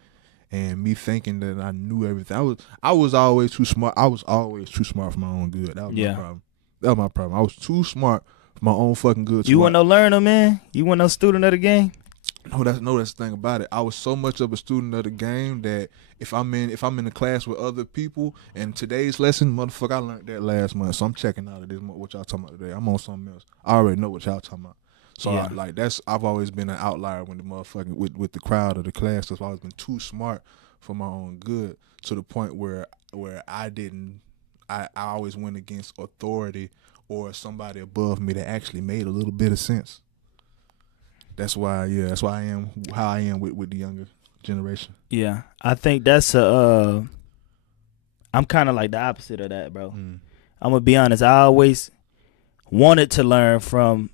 and me thinking that I knew everything. I was always too smart. I was always too smart for my own good. That was my Yeah. problem. That was my problem. I was too smart for my own fucking good. You want no learner, man? You want no student of the game? No, that's the thing about it. I was so much of a student of the game that if I'm in a class with other people and today's lesson, motherfucker, I learned that last month, so I'm checking out of this. What y'all talking about today? I'm on something else. I already know what y'all talking about. So Yeah. I've always been an outlier when the motherfucking with the crowd of the class. I've always been too smart for my own good, to the point where I always went against authority or somebody above me that actually made a little bit of sense. That's why I am how I am with the younger generation. Yeah. I think that's I'm kind of like the opposite of that, bro. I'm gonna be honest. I always wanted to learn from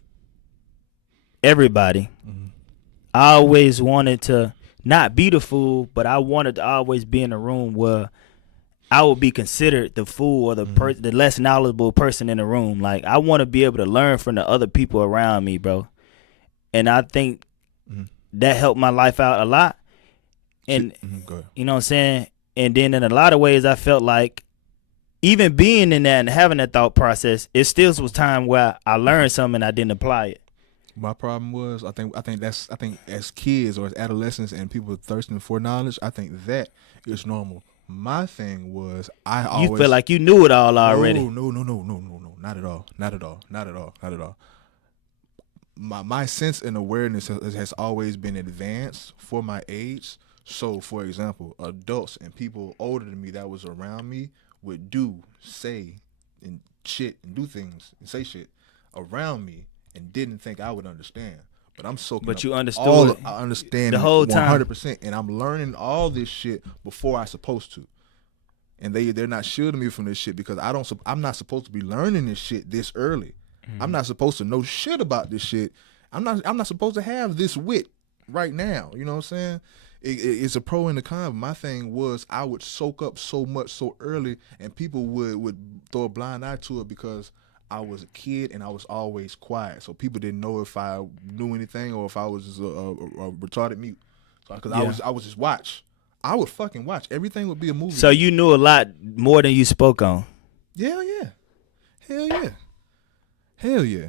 everybody. I always wanted to not be the fool, but I wanted to always be in a room where I would be considered the fool or the less knowledgeable person in the room. Like, I want to be able to learn from the other people around me, bro. And I think that helped my life out a lot. And Go ahead. you know what I'm saying? And then in a lot of ways, I felt like even being in that and having that thought process, it still was time where I learned something and I didn't apply it. My problem was I think as kids or as adolescents and people thirsting for knowledge, I think that is normal. My thing was You feel like you knew it all already. No, not at all. My sense and awareness has always been advanced for my age. So, for example, adults and people older than me that was around me would say, and shit, and do things and say shit around me, and didn't think I would understand. But I'm soaking But up you understood I understand the whole time. 100%, and I'm learning all this shit before I supposed to. And they're not shielding me from this shit because I'm not supposed to be learning this shit this early. I'm not supposed to know shit about this shit. I'm not supposed to have this wit right now. You know what I'm saying? It's a pro and a con. But my thing was I would soak up so much so early, and people would throw a blind eye to it because I was a kid and I was always quiet. So people didn't know if I knew anything or if I was a retarded mute. Because I was just watch. I would fucking watch. Everything would be a movie. So you knew a lot more than you spoke on. Hell yeah.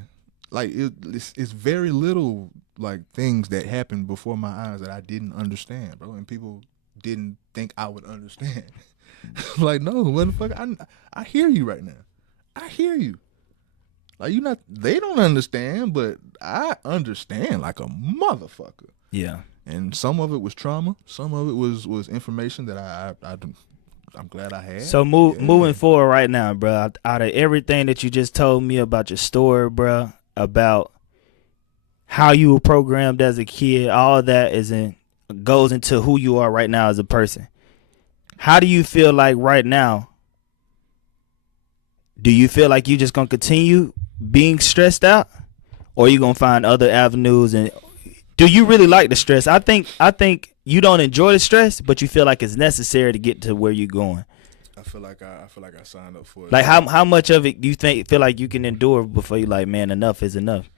Like it's very little like things that happened before my eyes that I didn't understand, bro, and people didn't think I would understand. Like, no, motherfucker, I hear you right now. I hear you. Like, they don't understand, but I understand like a motherfucker. Yeah. And some of it was trauma. Some of it was information that I'm glad I had. So moving forward right now, bro, out of everything that you just told me about your story, bro, about how you were programmed as a kid, all of that goes into who you are right now as a person. How do you feel like right now? Do you feel like you just gonna continue being stressed out, or you gonna find other avenues? And do you really like the stress? I think you don't enjoy the stress, but you feel like it's necessary to get to where you're going. I feel like I signed up for it. Like how much of it do you feel like you can endure before you like, man, enough is enough?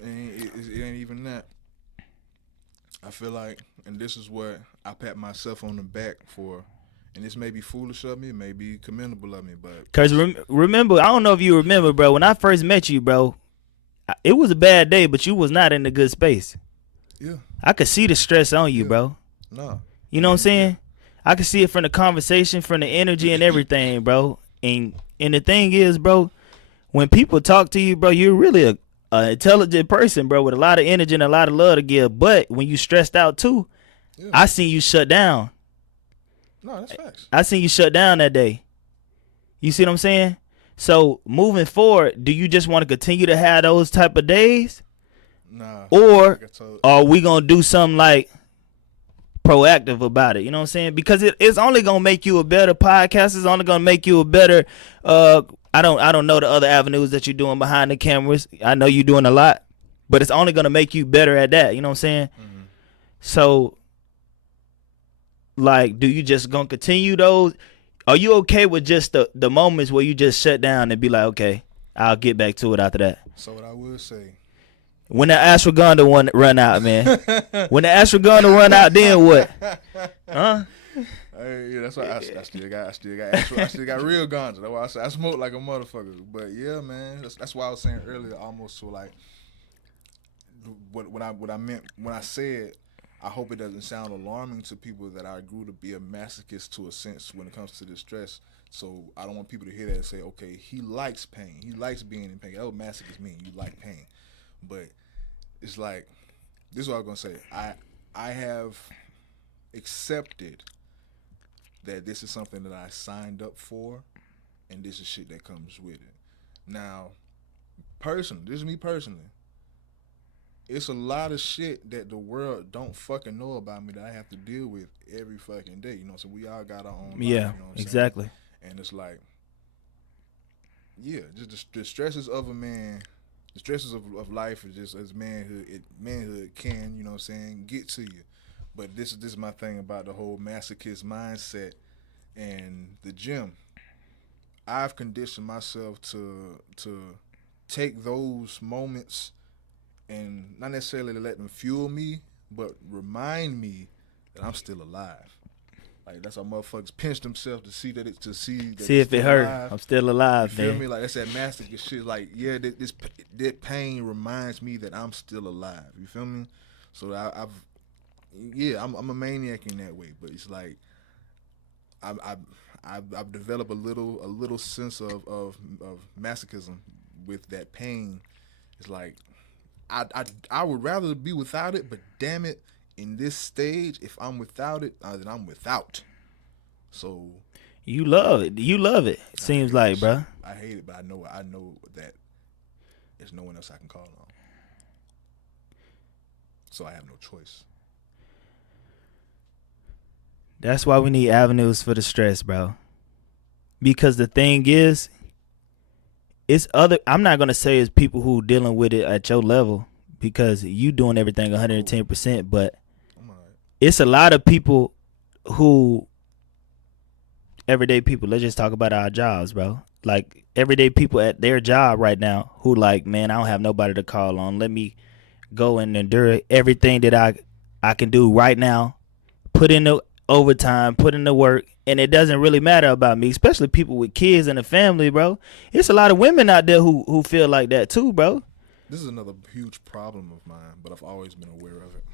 It ain't even that. I feel like, and this is what I pat myself on the back for, and this may be foolish of me, it may be commendable of me, but Cause remember, I don't know if you remember, bro. When I first met you, bro, it was a bad day, but you was not in a good space. yeah, I could see the stress on you, bro. No. You know what I'm saying? I can see it from the conversation, from the energy and everything, bro. And the thing is, bro, when people talk to you, bro, you're really a intelligent person, bro, with a lot of energy and a lot of love to give. But when you stressed out too, Yeah. I seen you shut down. No, that's facts. I seen you shut down that day. You see what I'm saying? So moving forward, do you just want to continue to have those type of days, Nah. or Like I told, are we gonna do something like proactive about it? You know what I'm saying? Because it's only gonna make you a better podcast. It's only gonna make you a better. I don't know the other avenues that you're doing behind the cameras. I know you're doing a lot, but it's only gonna make you better at that. You know what I'm saying? mm-hmm. So, like, do you just gonna continue those? Are you okay with just the moments where you just shut down and be like, okay, I'll get back to it after that? So what I would say, When the ashwagandha one run out, man. When the ashwagandha run out, then what? Huh? hey, yeah, that's why I still got real ganja. That's why I say I smoke like a motherfucker. But yeah, man, that's why I was saying earlier, almost so like what I meant when I said. I hope it doesn't sound alarming to people that I grew to be a masochist to a sense when it comes to this stress. So I don't want people to hear that and say, okay, he likes pain. He likes being in pain. That's what masochist mean. You like pain. But it's like, this is what I was going to say. I have accepted that this is something that I signed up for, and this is shit that comes with it. Now, this is me personally. It's a lot of shit that the world don't fucking know about me that I have to deal with every fucking day. You know, so we all got our own life. Yeah, you know what I'm exactly. saying? And it's like, yeah, just the stresses of a man, the stresses of life is just as manhood. Manhood can, you know what I'm saying, get to you. But this is my thing about the whole masochist mindset and the gym. I've conditioned myself to take those moments and not necessarily let them fuel me, but remind me that I'm still alive. Like that's how motherfuckers pinch themselves to see that See if it hurt. alive. I'm still alive, You feel man. me? Like that's that masochist shit. Like yeah, that pain reminds me that I'm still alive. You feel me? So I'm a maniac in that way. But it's like I've developed a little sense of masochism with that pain. It's like I would rather be without it, but damn it, in this stage, if I'm without it, then I'm without. So You love it. You love it. It seems like, bro. I hate it, but I know that there's no one else I can call on. So I have no choice. That's why we need avenues for the stress, bro. Because the thing is, it's other. I'm not gonna say it's people who dealing with it at your level because you doing everything 110%. But it's a lot of people who everyday people. Let's just talk about our jobs, bro. Like everyday people at their job right now who like, man, I don't have nobody to call on. Let me go and endure everything that I can do right now. Put in the overtime, put in the work, and it doesn't really matter about me, especially people with kids and a family, bro. It's a lot of women out there who feel like that too, bro. This is another huge problem of mine, but I've always been aware of it.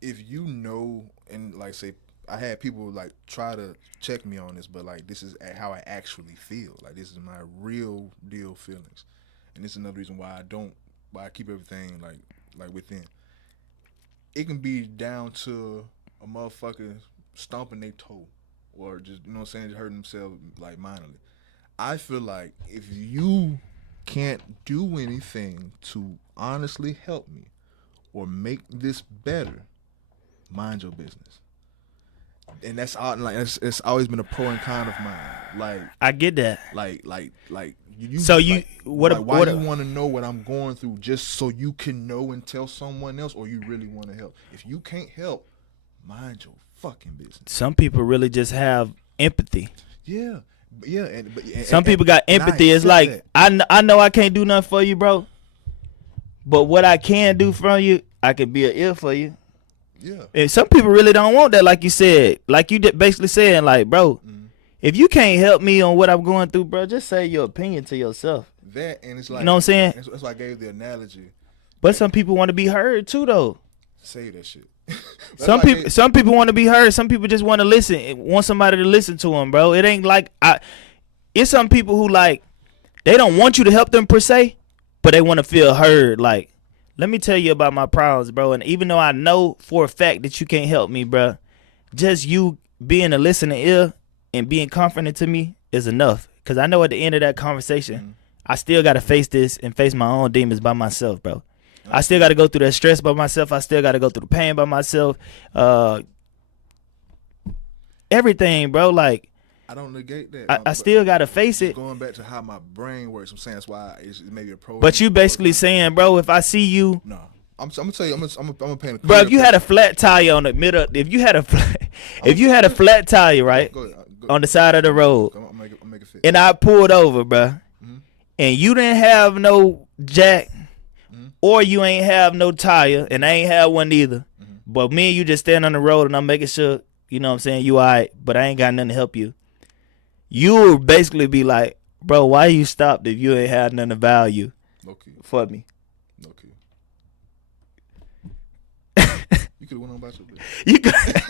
If you know, and like say, I had people like try to check me on this, but like this is how I actually feel. Like this is my real deal feelings, and this is another reason why I keep everything like within. It can be down to a motherfucker stomping their toe, or just you know what I'm saying, just hurting themselves like minorly. I feel like if you can't do anything to honestly help me or make this better, mind your business. And that's like it's always been a pro and con of mine. Like I get that. Like you. So you like, what? Like, why what you want to know what I'm going through just so you can know and tell someone else, or you really want to help? If you can't help, mind your fucking business. Some people really just have empathy. Yeah, and some people got empathy. It's like I know I can't do nothing for you, bro. But what I can do for you, I can be an ear for you. Yeah. And some people really don't want that, like you said. Like you basically saying, like, bro, if you can't help me on what I'm going through, bro, just say your opinion to yourself. That and it's like, you know what I'm saying? That's why I gave the analogy. But some people want to be heard too, though. Say that shit. Some people want to be heard. Some people just want to listen. Want somebody to listen to them, bro. It ain't like it's some people who like they don't want you to help them per se, but they want to feel heard. Like, let me tell you about my problems, bro. And even though I know for a fact that you can't help me, bro, just you being a listening ear and being confident to me is enough. Cause I know at the end of that conversation, I still gotta face this and face my own demons by myself, bro. I still gotta go through that stress by myself. I still gotta go through the pain by myself. Everything, bro. Like, I don't negate that. I still gotta face it. Going back to how my brain works, I'm saying that's why it's maybe a pro. But you basically saying, bro, if I see you, no, I'm gonna tell you, I'm gonna paint a bro. If you had a flat tire on the middle, if you had a flat tire, right, go ahead. on the side of the road, I'll make it fit. and I pulled over, bro, and you didn't have no jack, or you ain't have no tire, and I ain't have one either. But me and you just stand on the road, and I'm making sure, you know what I'm saying, you all right, but I ain't got nothing to help you. You would basically be like, bro, why you stopped if you ain't had nothing of value for me? No kid. You could have went on about your business. You could.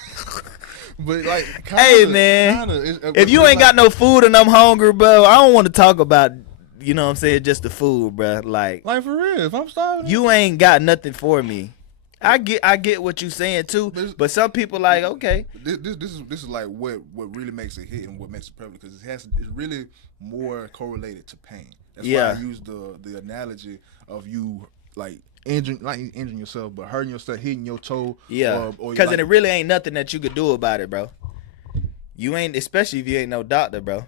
But like, hey man, if you ain't got no food and I'm hungry, bro, I don't want to talk about, you know what I'm saying, just the food, bro. Like for real, if I'm starving, you ain't got nothing for me. I get what you saying too, but some people like, okay, this is like what really makes it hit and what makes it prevalent, because it's really more correlated to pain. That's why I use the analogy of you like injuring yourself, but hurting yourself, hitting your toe. Yeah, because it really ain't nothing that you could do about it, bro. You ain't, especially if you ain't no doctor, bro.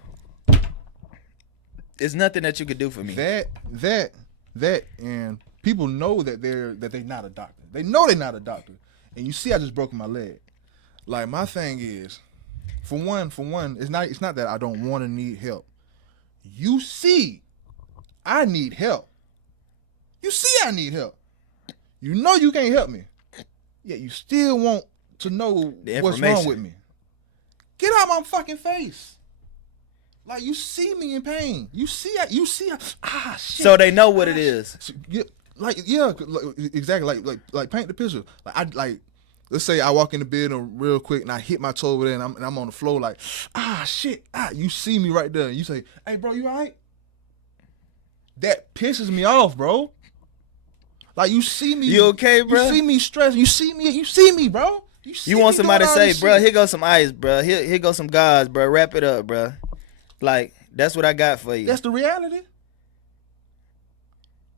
It's nothing that you could do for me. That and people know that they're not a doctor. They know they're not a doctor. And you see, I just broke my leg. Like, my thing is, for one, it's not that I don't want to need help. You see, I need help. You see, I need help. You know you can't help me. Yet you still want to know what's wrong with me. Get out my fucking face. Like, you see me in pain. You see, shit. So they know what it is. Exactly. Like paint the picture. Let's say I walk in the building real quick and I hit my toe over there and I'm on the floor like, shit. You see me right there and you say, hey, bro, you all right? That pisses me off, bro. Like, you see me. You okay, bro? You see me stressed. You see me, bro. You want somebody to say, bro, here goes some ice, bro. Here goes some gauze, bro. Wrap it up, bro. Like, that's what I got for you. That's the reality.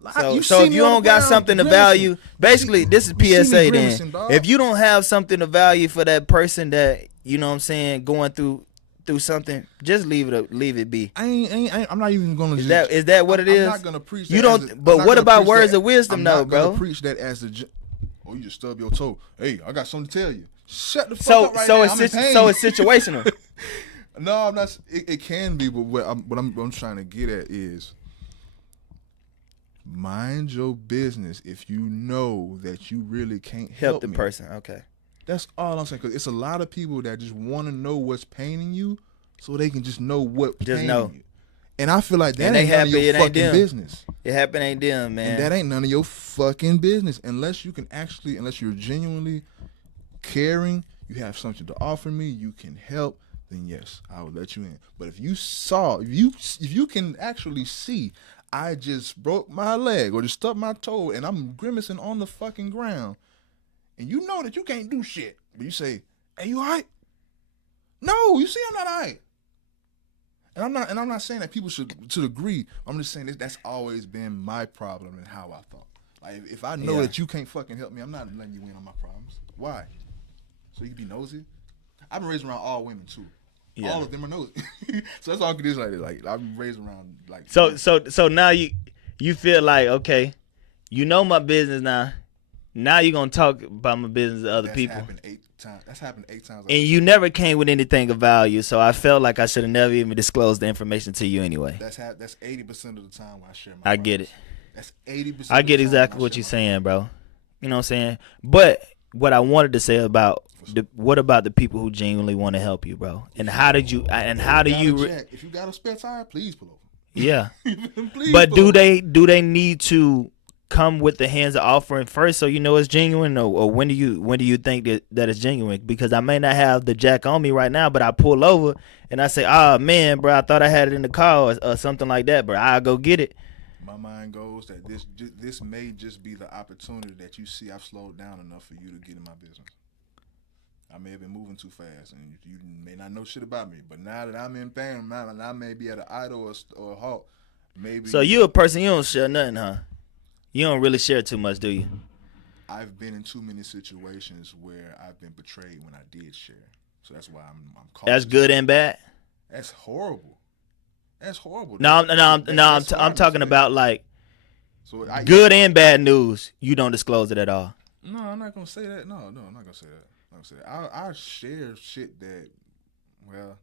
Like, so if you don't got something to value, basically, this is PSA then. If you don't have something of value for that person that, you know what I'm saying, going through something, just leave it be. I'm not even gonna. Is that what it is? I'm not gonna preach that. You don't. But what about words of wisdom, though, bro? I'm not gonna preach that as oh, you just stub your toe. Hey, I got something to tell you. Shut the fuck up right now. I'm in pain. So it's situational. No, I'm not. It can be, but what I'm trying to get at is, mind your business if you know that you really can't help the me. person. Okay. That's all I'm saying, because it's a lot of people that just want to know what's paining you so they can just know what's paining you. And I feel like that ain't none of your fucking business. It happened ain't them, man. And that ain't none of your fucking business. Unless you're genuinely caring, you have something to offer me, you can help, then yes, I will let you in. But if you can actually see I just broke my leg or just stubbed my toe and I'm grimacing on the fucking ground, and you know that you can't do shit, but you say, hey, you all right? No, you see I'm not all right. And I'm not saying that people should agree. I'm just saying that's always been my problem and how I thought. Like, if I know that you can't fucking help me, I'm not letting you in on my problems. Why? So you be nosy? I've been raised around all women too. Yeah. All of them are nosy. So that's all it is like that. Like, I've been raised around like. So now you feel like, okay, you know my business now. Now you're gonna talk about my business to other people. That's happened 8 times. And you never came with anything of value, so I felt like I should have never even disclosed the information to you anyway. That's 80% of the time when I share my. I get it. That's 80%. I get exactly what you're saying, bro. You know what I'm saying? But what I wanted to say about what about the people who genuinely want to help you, bro? And how do you? If you got a spare tire, please pull over. Yeah. But do they need to come with the hands of offering first, so you know it's genuine, or when do you think that it's genuine? Because I may not have the jack on me right now, but I pull over and I say, "Oh man, bro, I thought I had it in the car," or something like that, bro. I'll go get it. My mind goes that this may just be the opportunity that you see I've slowed down enough for you to get in my business. I may have been moving too fast, and you may not know shit about me. But now that I'm in pain, and I may be at an idle or a halt. So Maybe you a person, you don't share nothing, huh? You don't really share too much, do you? I've been in too many situations where I've been betrayed when I did share. So that's why I'm That's cautious. good and bad. That's horrible. That's horrible. No, I'm harmless, talking man. about like So good and bad news. You don't disclose it at all. No, I'm not gonna say that. No, I'm not gonna say that. I'm not gonna say that. I share shit that, well,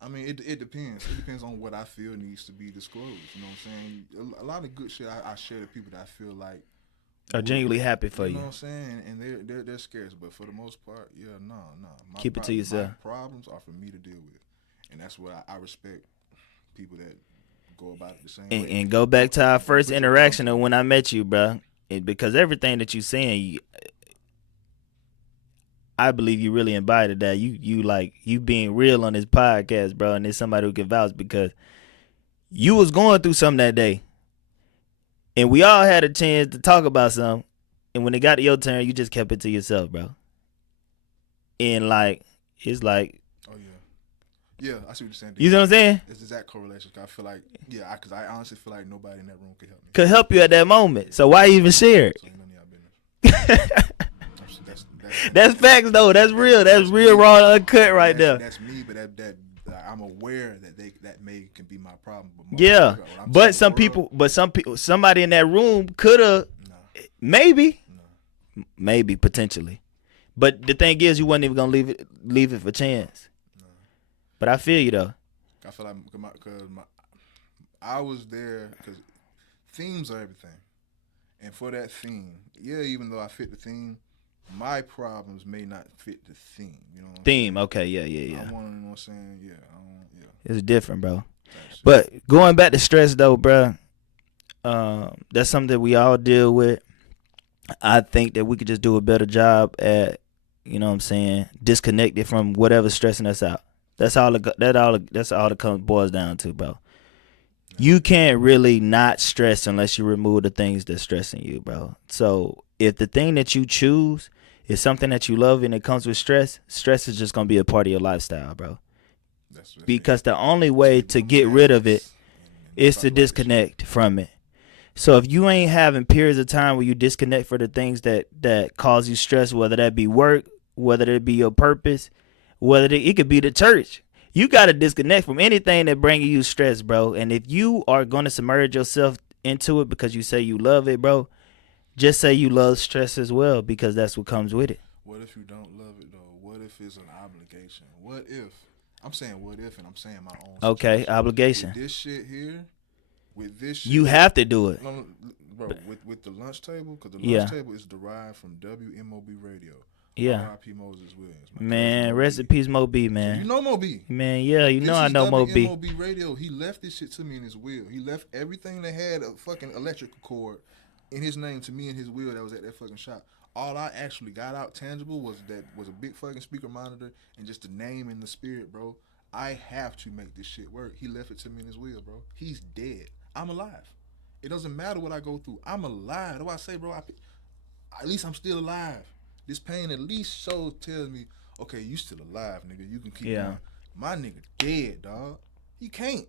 I mean, it depends. It depends on what I feel needs to be disclosed. You know what I'm saying? A lot of good shit I share to people that I feel like Are genuinely happy for you know you. what I'm saying, and they're scarce. But for the most part, yeah, no. Keep it to yourself. My problems are for me to deal with, and that's what I respect people that go about it the same way. And go back to our first Put your interaction of problems when I met you, bro. Because everything that you saying, I believe you really embodied that. You being real on this podcast, bro, and there's somebody who can vouch because you was going through something that day, and we all had a chance to talk about something, and when it got to your turn, you just kept it to yourself, bro. And like it's like, Oh yeah, I see what you're saying. you know what I'm saying? It's exact correlation. I feel like, yeah, because I honestly feel like nobody in that room could help me. Could help you at that moment. So why even share it? So none of y'all business. That's facts though. That's real. That's real raw uncut right there. That's me, but that I'm aware that can be my problem. But Yeah, but somebody in that room could have, maybe, potentially. But the thing is, you wasn't even gonna leave it for chance. But I feel you though. I feel like because I was there because themes are everything, and for that theme, yeah, even though I fit the theme, my problems may not fit the theme. You know. What I'm Theme, saying? okay, yeah. I want, you know what I'm saying? Yeah, It's different, bro. But going back to stress though, bro, that's something that we all deal with. I think that we could just do a better job at, you know what I'm saying, disconnected from whatever's stressing us out. That's all it boils down to, bro. You can't really not stress unless you remove the things that's stressing you, bro. So if the thing that you choose is something that you love and it comes with stress is just gonna be a part of your lifestyle, bro. Because the only way to get rid of it is to disconnect from it. So if you ain't having periods of time where you disconnect for the things that cause you stress, whether that be work, whether it be your purpose, whether it could be the church, you got to disconnect from anything that bringing you stress, bro. And if you are going to submerge yourself into it because you say you love it, bro, just say you love stress as well, because that's what comes with it. What if you don't love it though? What if it's an obligation? What if? I'm saying what if, and I'm saying my own situation. Okay, obligation. With this shit here, you have to do it. No, bro, with the lunch table, because the lunch table is derived from WMOB Radio. Yeah. R.I.P. Moses Williams. Man, rest in peace, Mo B, man. You know Mo B. Man, yeah, I know Mo B. WMOB Radio, he left this shit to me in his will. He left everything that had a fucking electrical cord in his name to me in his will that was at that fucking shop. All I actually got out tangible was a big fucking speaker monitor and just the name and the spirit, bro. I have to make this shit work. He left it to me in his will, bro. He's dead. I'm alive. It doesn't matter what I go through. I'm alive. That's why I say, bro, at least I'm still alive. This pain at least tells me, okay, you still alive, nigga. You can keep going. My nigga dead, dog. He can't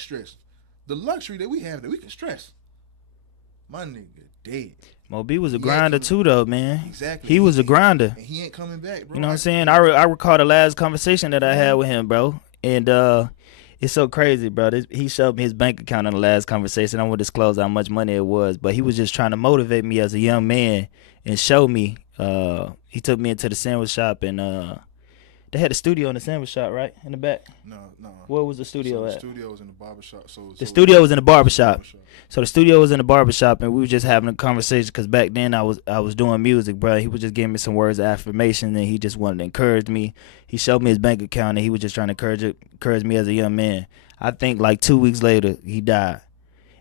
stress. The luxury that we have that we can stress. My nigga dead. Mo B was a grinder too, though, man. Exactly. He was a grinder. And he ain't coming back, bro. You know what I'm saying? I recall the last conversation that I had with him, bro. And it's so crazy, bro. He showed me his bank account in the last conversation. I won't disclose how much money it was, but he was just trying to motivate me as a young man and show me. He took me into the sandwich shop, and they had a studio in the sandwich shop, right? In the back? No. Where was the studio at? The studio was in the barbershop. The studio was in the barbershop. So the studio was in the barbershop, and we were just having a conversation because back then I was doing music, bro. He was just giving me some words of affirmation, and he just wanted to encourage me. He showed me his bank account, and he was just trying to encourage me as a young man. I think like 2 weeks later, he died.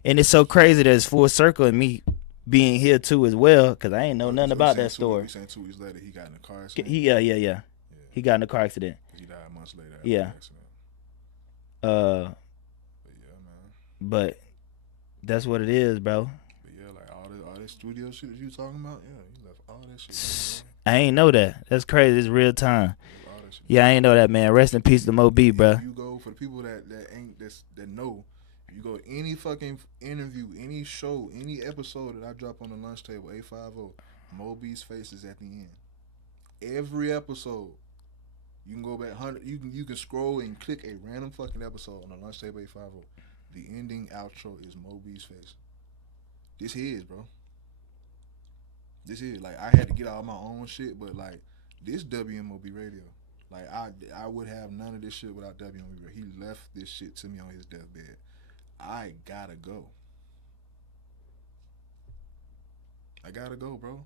And it's so crazy that it's full circle and me being here too as well, because I ain't know So, nothing so you about saying that story. you saying 2 weeks later he got in a car accident? He yeah. Yeah, He got in a car accident. 'cause he died months later after Yeah. the accident. Uh, But yeah, man. but that's what it is, bro. But yeah, like all this studio shit that you talking about, yeah, he left all that shit behind, bro. I ain't know that. That's crazy. It's real time. He left all that shit Yeah, I behind. ain't know that, man. Rest in peace to Mo B, If bro. you go for the people that know, if you go any fucking interview, any show, any episode that I drop on the lunch table, 850, Moby's face is at the end. Every episode. You can go back 100. You can scroll and click a random fucking episode on the lunch table 850. The ending outro is Moby's face. This his, bro. This is like I had to get all my own shit, but like this WMOB radio. Like I would have none of this shit without WMOB radio. He left this shit to me on his deathbed. I gotta go. I gotta go, bro.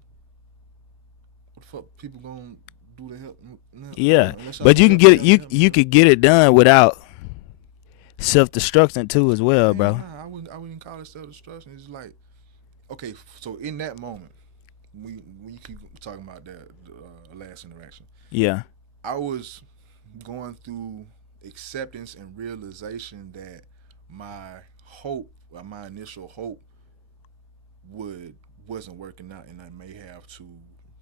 What the fuck people gonna do to help? Yeah, Unless y'all but you gonna can help me get help you him, you bro. could get it done without self destruction too as well, Man, bro. nah, I wouldn't call it self destruction. It's like okay, so in that moment, when you keep talking about that last interaction, Yeah, I was going through acceptance and realization that my hope, my initial hope, would wasn't working out, and I may have to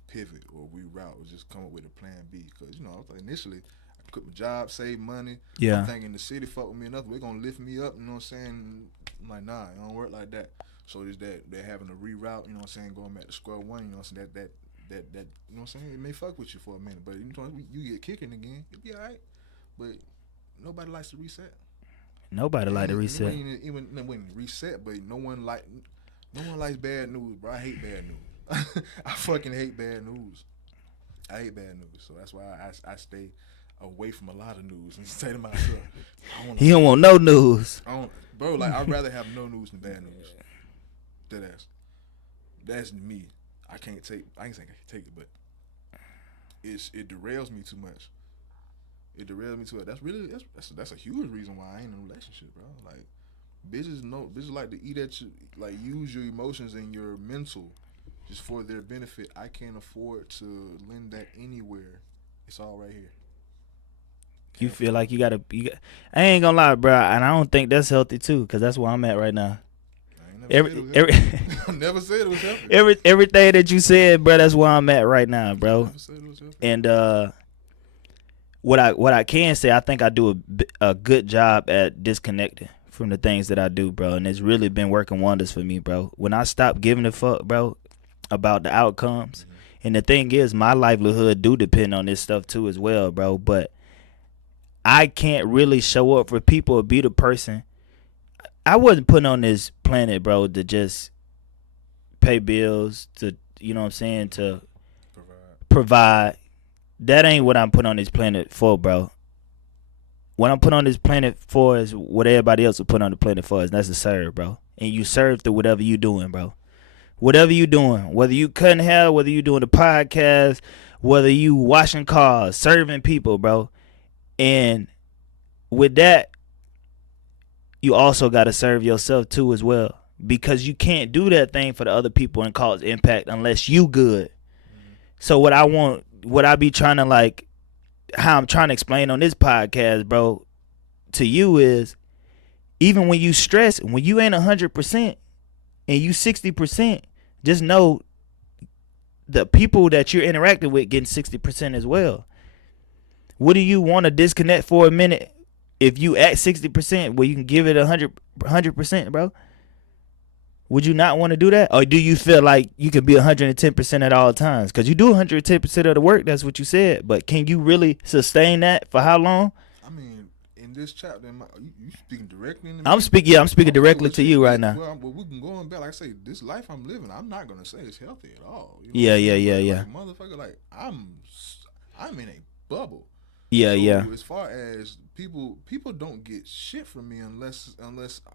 pivot or reroute or just come up with a plan B. Because I was like initially, I quit my job, save money. I'm yeah, thinking the city fuck with me enough, they're gonna lift me up. You know what I'm saying? I'm like, nah, it don't work like that. So is that they're having to reroute. You know what I'm saying? Going back to square one. You know what I'm saying? That you know what I'm saying? It may fuck with you for a minute, but you get kicking again, you'll be alright. But nobody likes to reset. nobody like to reset. Even reset, but no one likes bad news, bro. I hate bad news. I fucking hate bad news. I hate bad news, so that's why I stay away from a lot of news and say to myself, He don't want no news. bro. Like I'd rather have no news than bad news. That's me. I can't take. I ain't saying I can take it, but it derails me too much. It derails me too much. That's a huge reason why I ain't in a relationship, bro. Like bitches like to eat at you, like use your emotions and your mental just for their benefit. I can't afford to lend that anywhere. It's all right here. You Can't feel afford like it. you gotta. I ain't gonna lie, bro, and I don't think that's healthy too, cause that's where I'm at right now. I ain't never said Every it was every healthy. I never said it was healthy. everything that you said, bro, that's where I'm at right now, I bro. never said it was healthy. And what I can say, I think I do a good job at disconnecting from the things that I do, bro, and it's really been working wonders for me, bro. When I stop giving a fuck, bro, about the outcomes, and the thing is, my livelihood do depend on this stuff too as well, bro. But I can't really show up for people or be the person. I wasn't put on this planet, bro, to just pay bills, to you know what I'm saying, to provide. That ain't what I'm put on this planet for, bro. What I'm put on this planet for is what everybody else will put on the planet for, and that's to serve, bro. And you serve through whatever you doing, bro. Whatever you doing, whether you cutting hair, whether you doing the podcast, whether you washing cars, serving people, bro. And with that, you also got to serve yourself too as well, because you can't do that thing for the other people and cause impact unless you good. So what I be trying to like, how I'm trying to explain on this podcast, bro, to you is, even when you stress, when you ain't 100% and you 60%, just know the people that you're interacting with getting 60% as well. What do you want to disconnect for a minute if you at 60% where you can give it 100%, bro? Would you not want to do that? Or do you feel like you can be 110% at all times? Because you do 110% of the work, that's what you said. But can you really sustain that for how long? I mean, in this chapter, you speaking directly into me? I'm speaking directly to you right now. Well, we can go on back. Like I say, this life I'm living, I'm not gonna say it's healthy at all. You know Yeah, what I'm yeah, saying? yeah, But, yeah. like, motherfucker, like I'm in a bubble. Yeah, So yeah. as far as people don't get shit from me unless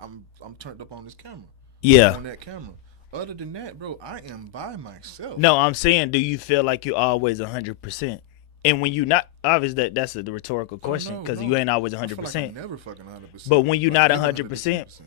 I'm turned up on this camera. Yeah. On that camera. Other than that, bro, I am by myself. No, I'm saying, do you feel like you're always 100%? And when you not, obviously that's a rhetorical question, because you ain't always I feel like 100%. I'm never fucking 100%. But when you're Like, not never 100%,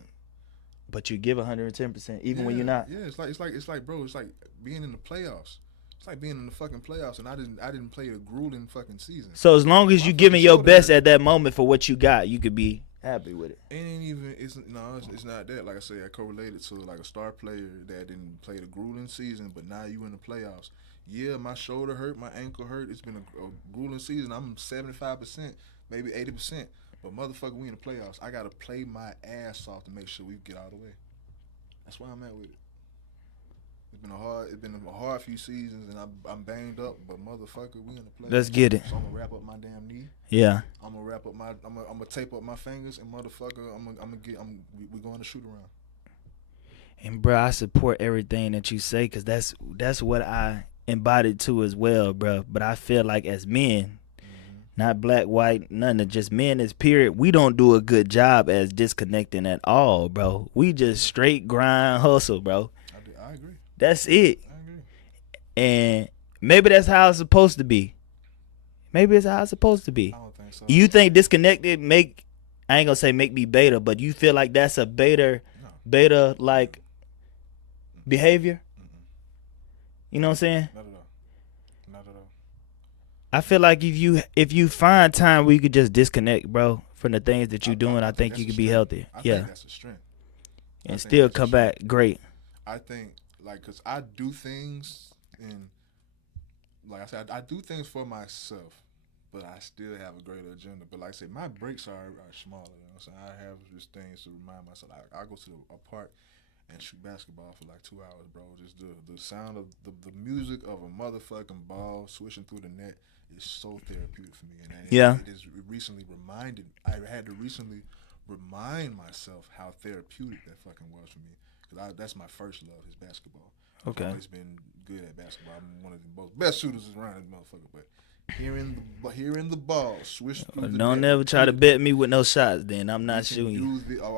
But you give 110% even when you're Yeah, not. yeah. It's like, bro. It's like being in the playoffs. It's like being in the fucking playoffs, and I didn't play a grueling fucking season. So as long as My you fucking giving your shoulder best hurt. at that moment for what you got, you could be happy with it. It ain't even. It's no. It's not that. Like I say, I correlated to like a star player that didn't play the grueling season, but now you in the playoffs. Yeah, my shoulder hurt, my ankle hurt. It's been a grueling season. I'm 75%, maybe 80%. But motherfucker, we in the playoffs. I gotta play my ass off to make sure we get out of the way. That's where I'm at with it. It's been a hard few seasons, and I'm banged up. But motherfucker, we in the Let's playoffs. get it. So I'm gonna wrap up my damn knee. Yeah. I'm gonna wrap up my. I'm gonna tape up my fingers, and motherfucker, I'm gonna get. We going to shoot around. And bro, I support everything that you say because that's what I embodied too as well, bro. But I feel like as men, not black, white, none of just men as period, we don't do a good job as disconnecting at all, bro. We just straight grind hustle, bro. I agree. That's it. I agree. And maybe that's how it's supposed to be. Maybe it's how it's supposed to be. I don't think so. You think disconnected make, I ain't gonna say make me beta, but you feel like that's a No. beta like behavior? Mm-mm. You know what I'm saying? Not at all. Not at all. I feel like if you find time where you could just disconnect, bro, from the things that you're doing, I think that's you a could be strength. healthy. I Yeah. think that's a strength. I And think still that's a come strength. back great. I think like because I do things and like I said, I do things for myself, but I still have a greater agenda. But like I said, my breaks are smaller. You know what I'm saying? I have just things to remind myself. I go to a park and shoot basketball for like 2 hours, bro. Just the sound of the music of a motherfucking ball swishing through the net is so therapeutic for me. And Yeah. it is recently reminded. I had to recently remind myself how therapeutic that fucking was for me. Because that's my first love is basketball. I've Okay. always been good at basketball. I'm one of the most best shooters around this motherfucker. But hearing the ball swish through the Don't net ever try to repeatedly, bet me with no shots. Then I'm we not can shooting you. use the. Oh,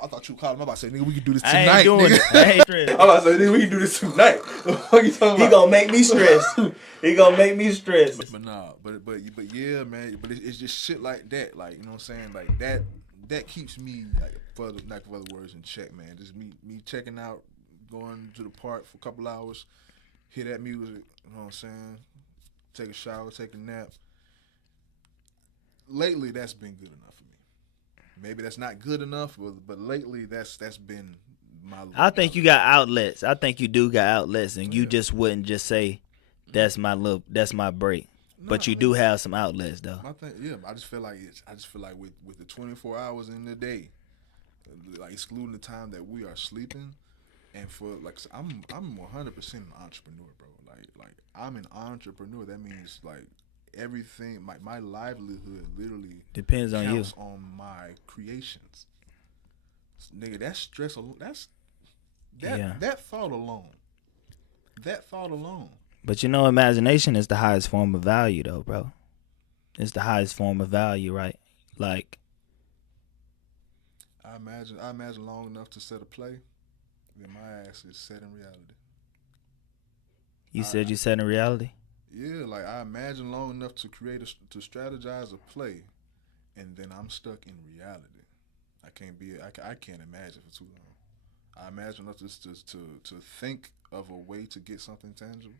I thought you called him. I'm about to say, nigga, we can do this I tonight. ain't doing nigga. it. I ain't stressed. I'm about to say, nigga, we can do this tonight. What the fuck you talking He about? gonna make me stress. He gonna make me stress. But nah, but yeah, man. But it's just shit like that. Like you know what I'm saying. Like that keeps me like for the lack of other words in check, man. Just me checking out, going to the park for a couple hours, hear that music. You know what I'm saying. Take a shower, take a nap. Lately, that's been good enough for me. Maybe that's not good enough, but lately that's been my. I think you got outlets. I think you do got outlets, and you Yeah. just wouldn't just say that's my break. But Nah, you I do mean, have some outlets though. my thing, yeah. I just feel like with the 24 hours in the day, like excluding the time that we are sleeping, and for like I'm 100% an entrepreneur, bro. Like I'm an entrepreneur. That means like everything. My livelihood literally Depends on you. counts on my creations. Nigga, that stress. Yeah. That thought alone. That thought alone. But you know, imagination is the highest form of value, though, bro. It's the highest form of value, right? Like, I imagine long enough to set a play. Then my ass is set in reality. you I, said you said in reality. Yeah, like I imagine long enough to to strategize a play, and then I'm stuck in reality. I can't imagine for too long. I imagine enough to think of a way to get something tangible,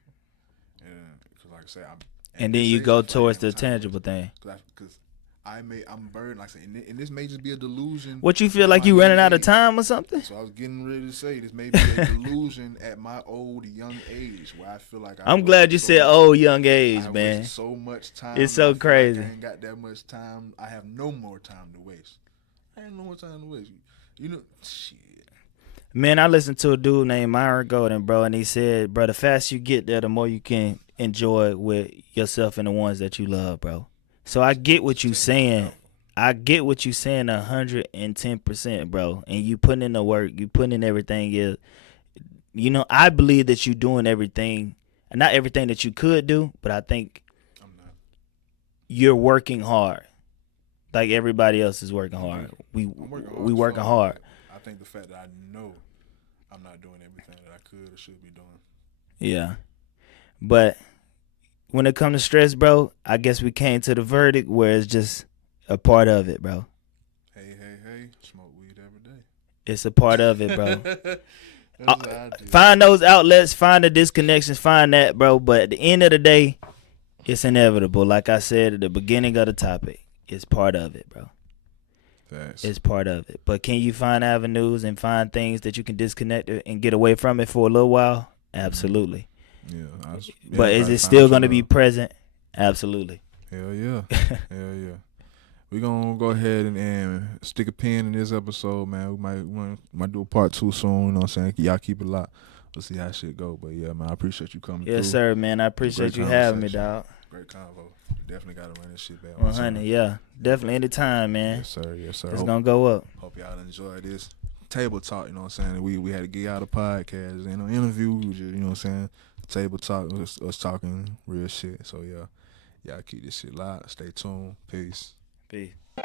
and because like I say, And at then this you age, go I feel like towards I the have time to waste. tangible thing. Because I'm burdened. Like I say, and this may just be a delusion. What you feel at like my you running young out of age. time or something? So I was getting ready to say this may be a delusion at my old young age where I feel like I'm glad you said old young age, I man. wasted so much time. It's and I so feel crazy. Like I ain't got that much time. I have no more time to waste. I ain't no more time to waste. You know, shit. Man, I listened to a dude named Myron Golden, bro, and he said, bro, the faster you get there, the more you can enjoy with yourself and the ones that you love, bro. So I get what you saying. I get what you saying 110%, bro. And you putting in the work, you putting in everything. You know, I believe that you doing everything, not everything that you could do, but I think I'm not. you're working hard, like everybody else is working hard. I'm working hard. We as working fuck, hard. but I think the fact that I know I'm not doing everything that I could or should be doing. Yeah, but when it comes to stress, bro, I guess we came to the verdict where it's just a part of it, bro. Hey, smoke weed every day. It's a part of it, bro. That's what I do. Find those outlets, find the disconnections, find that, bro. But at the end of the day, it's inevitable. Like I said at the beginning of the topic, it's part of it, bro. Thanks. It's part of it. But can you find avenues and find things that you can disconnect and get away from it for a little while? Absolutely. Yeah. But is it still going to be present? Absolutely. Hell yeah. Hell yeah. We're going to go ahead and stick a pin in this episode, man. We might do a part 2 soon, you know what I'm saying? Y'all keep it locked. We'll see how shit go. But yeah, man, I appreciate you coming through. Yes, sir, man. I appreciate you having me, dog. Great convo. Definitely got to run this shit back. 100, yeah. Definitely anytime, man. Yes, sir. Yes, sir. It's going to go up. Hope y'all enjoy this table talk, you know what I'm saying? We had to get out of podcast, you know, interviews, you know what I'm saying? Table talk, us talking real shit. So yeah, y'all keep this shit live. Stay tuned. Peace. Peace. Oh,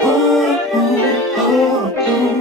oh, oh, oh.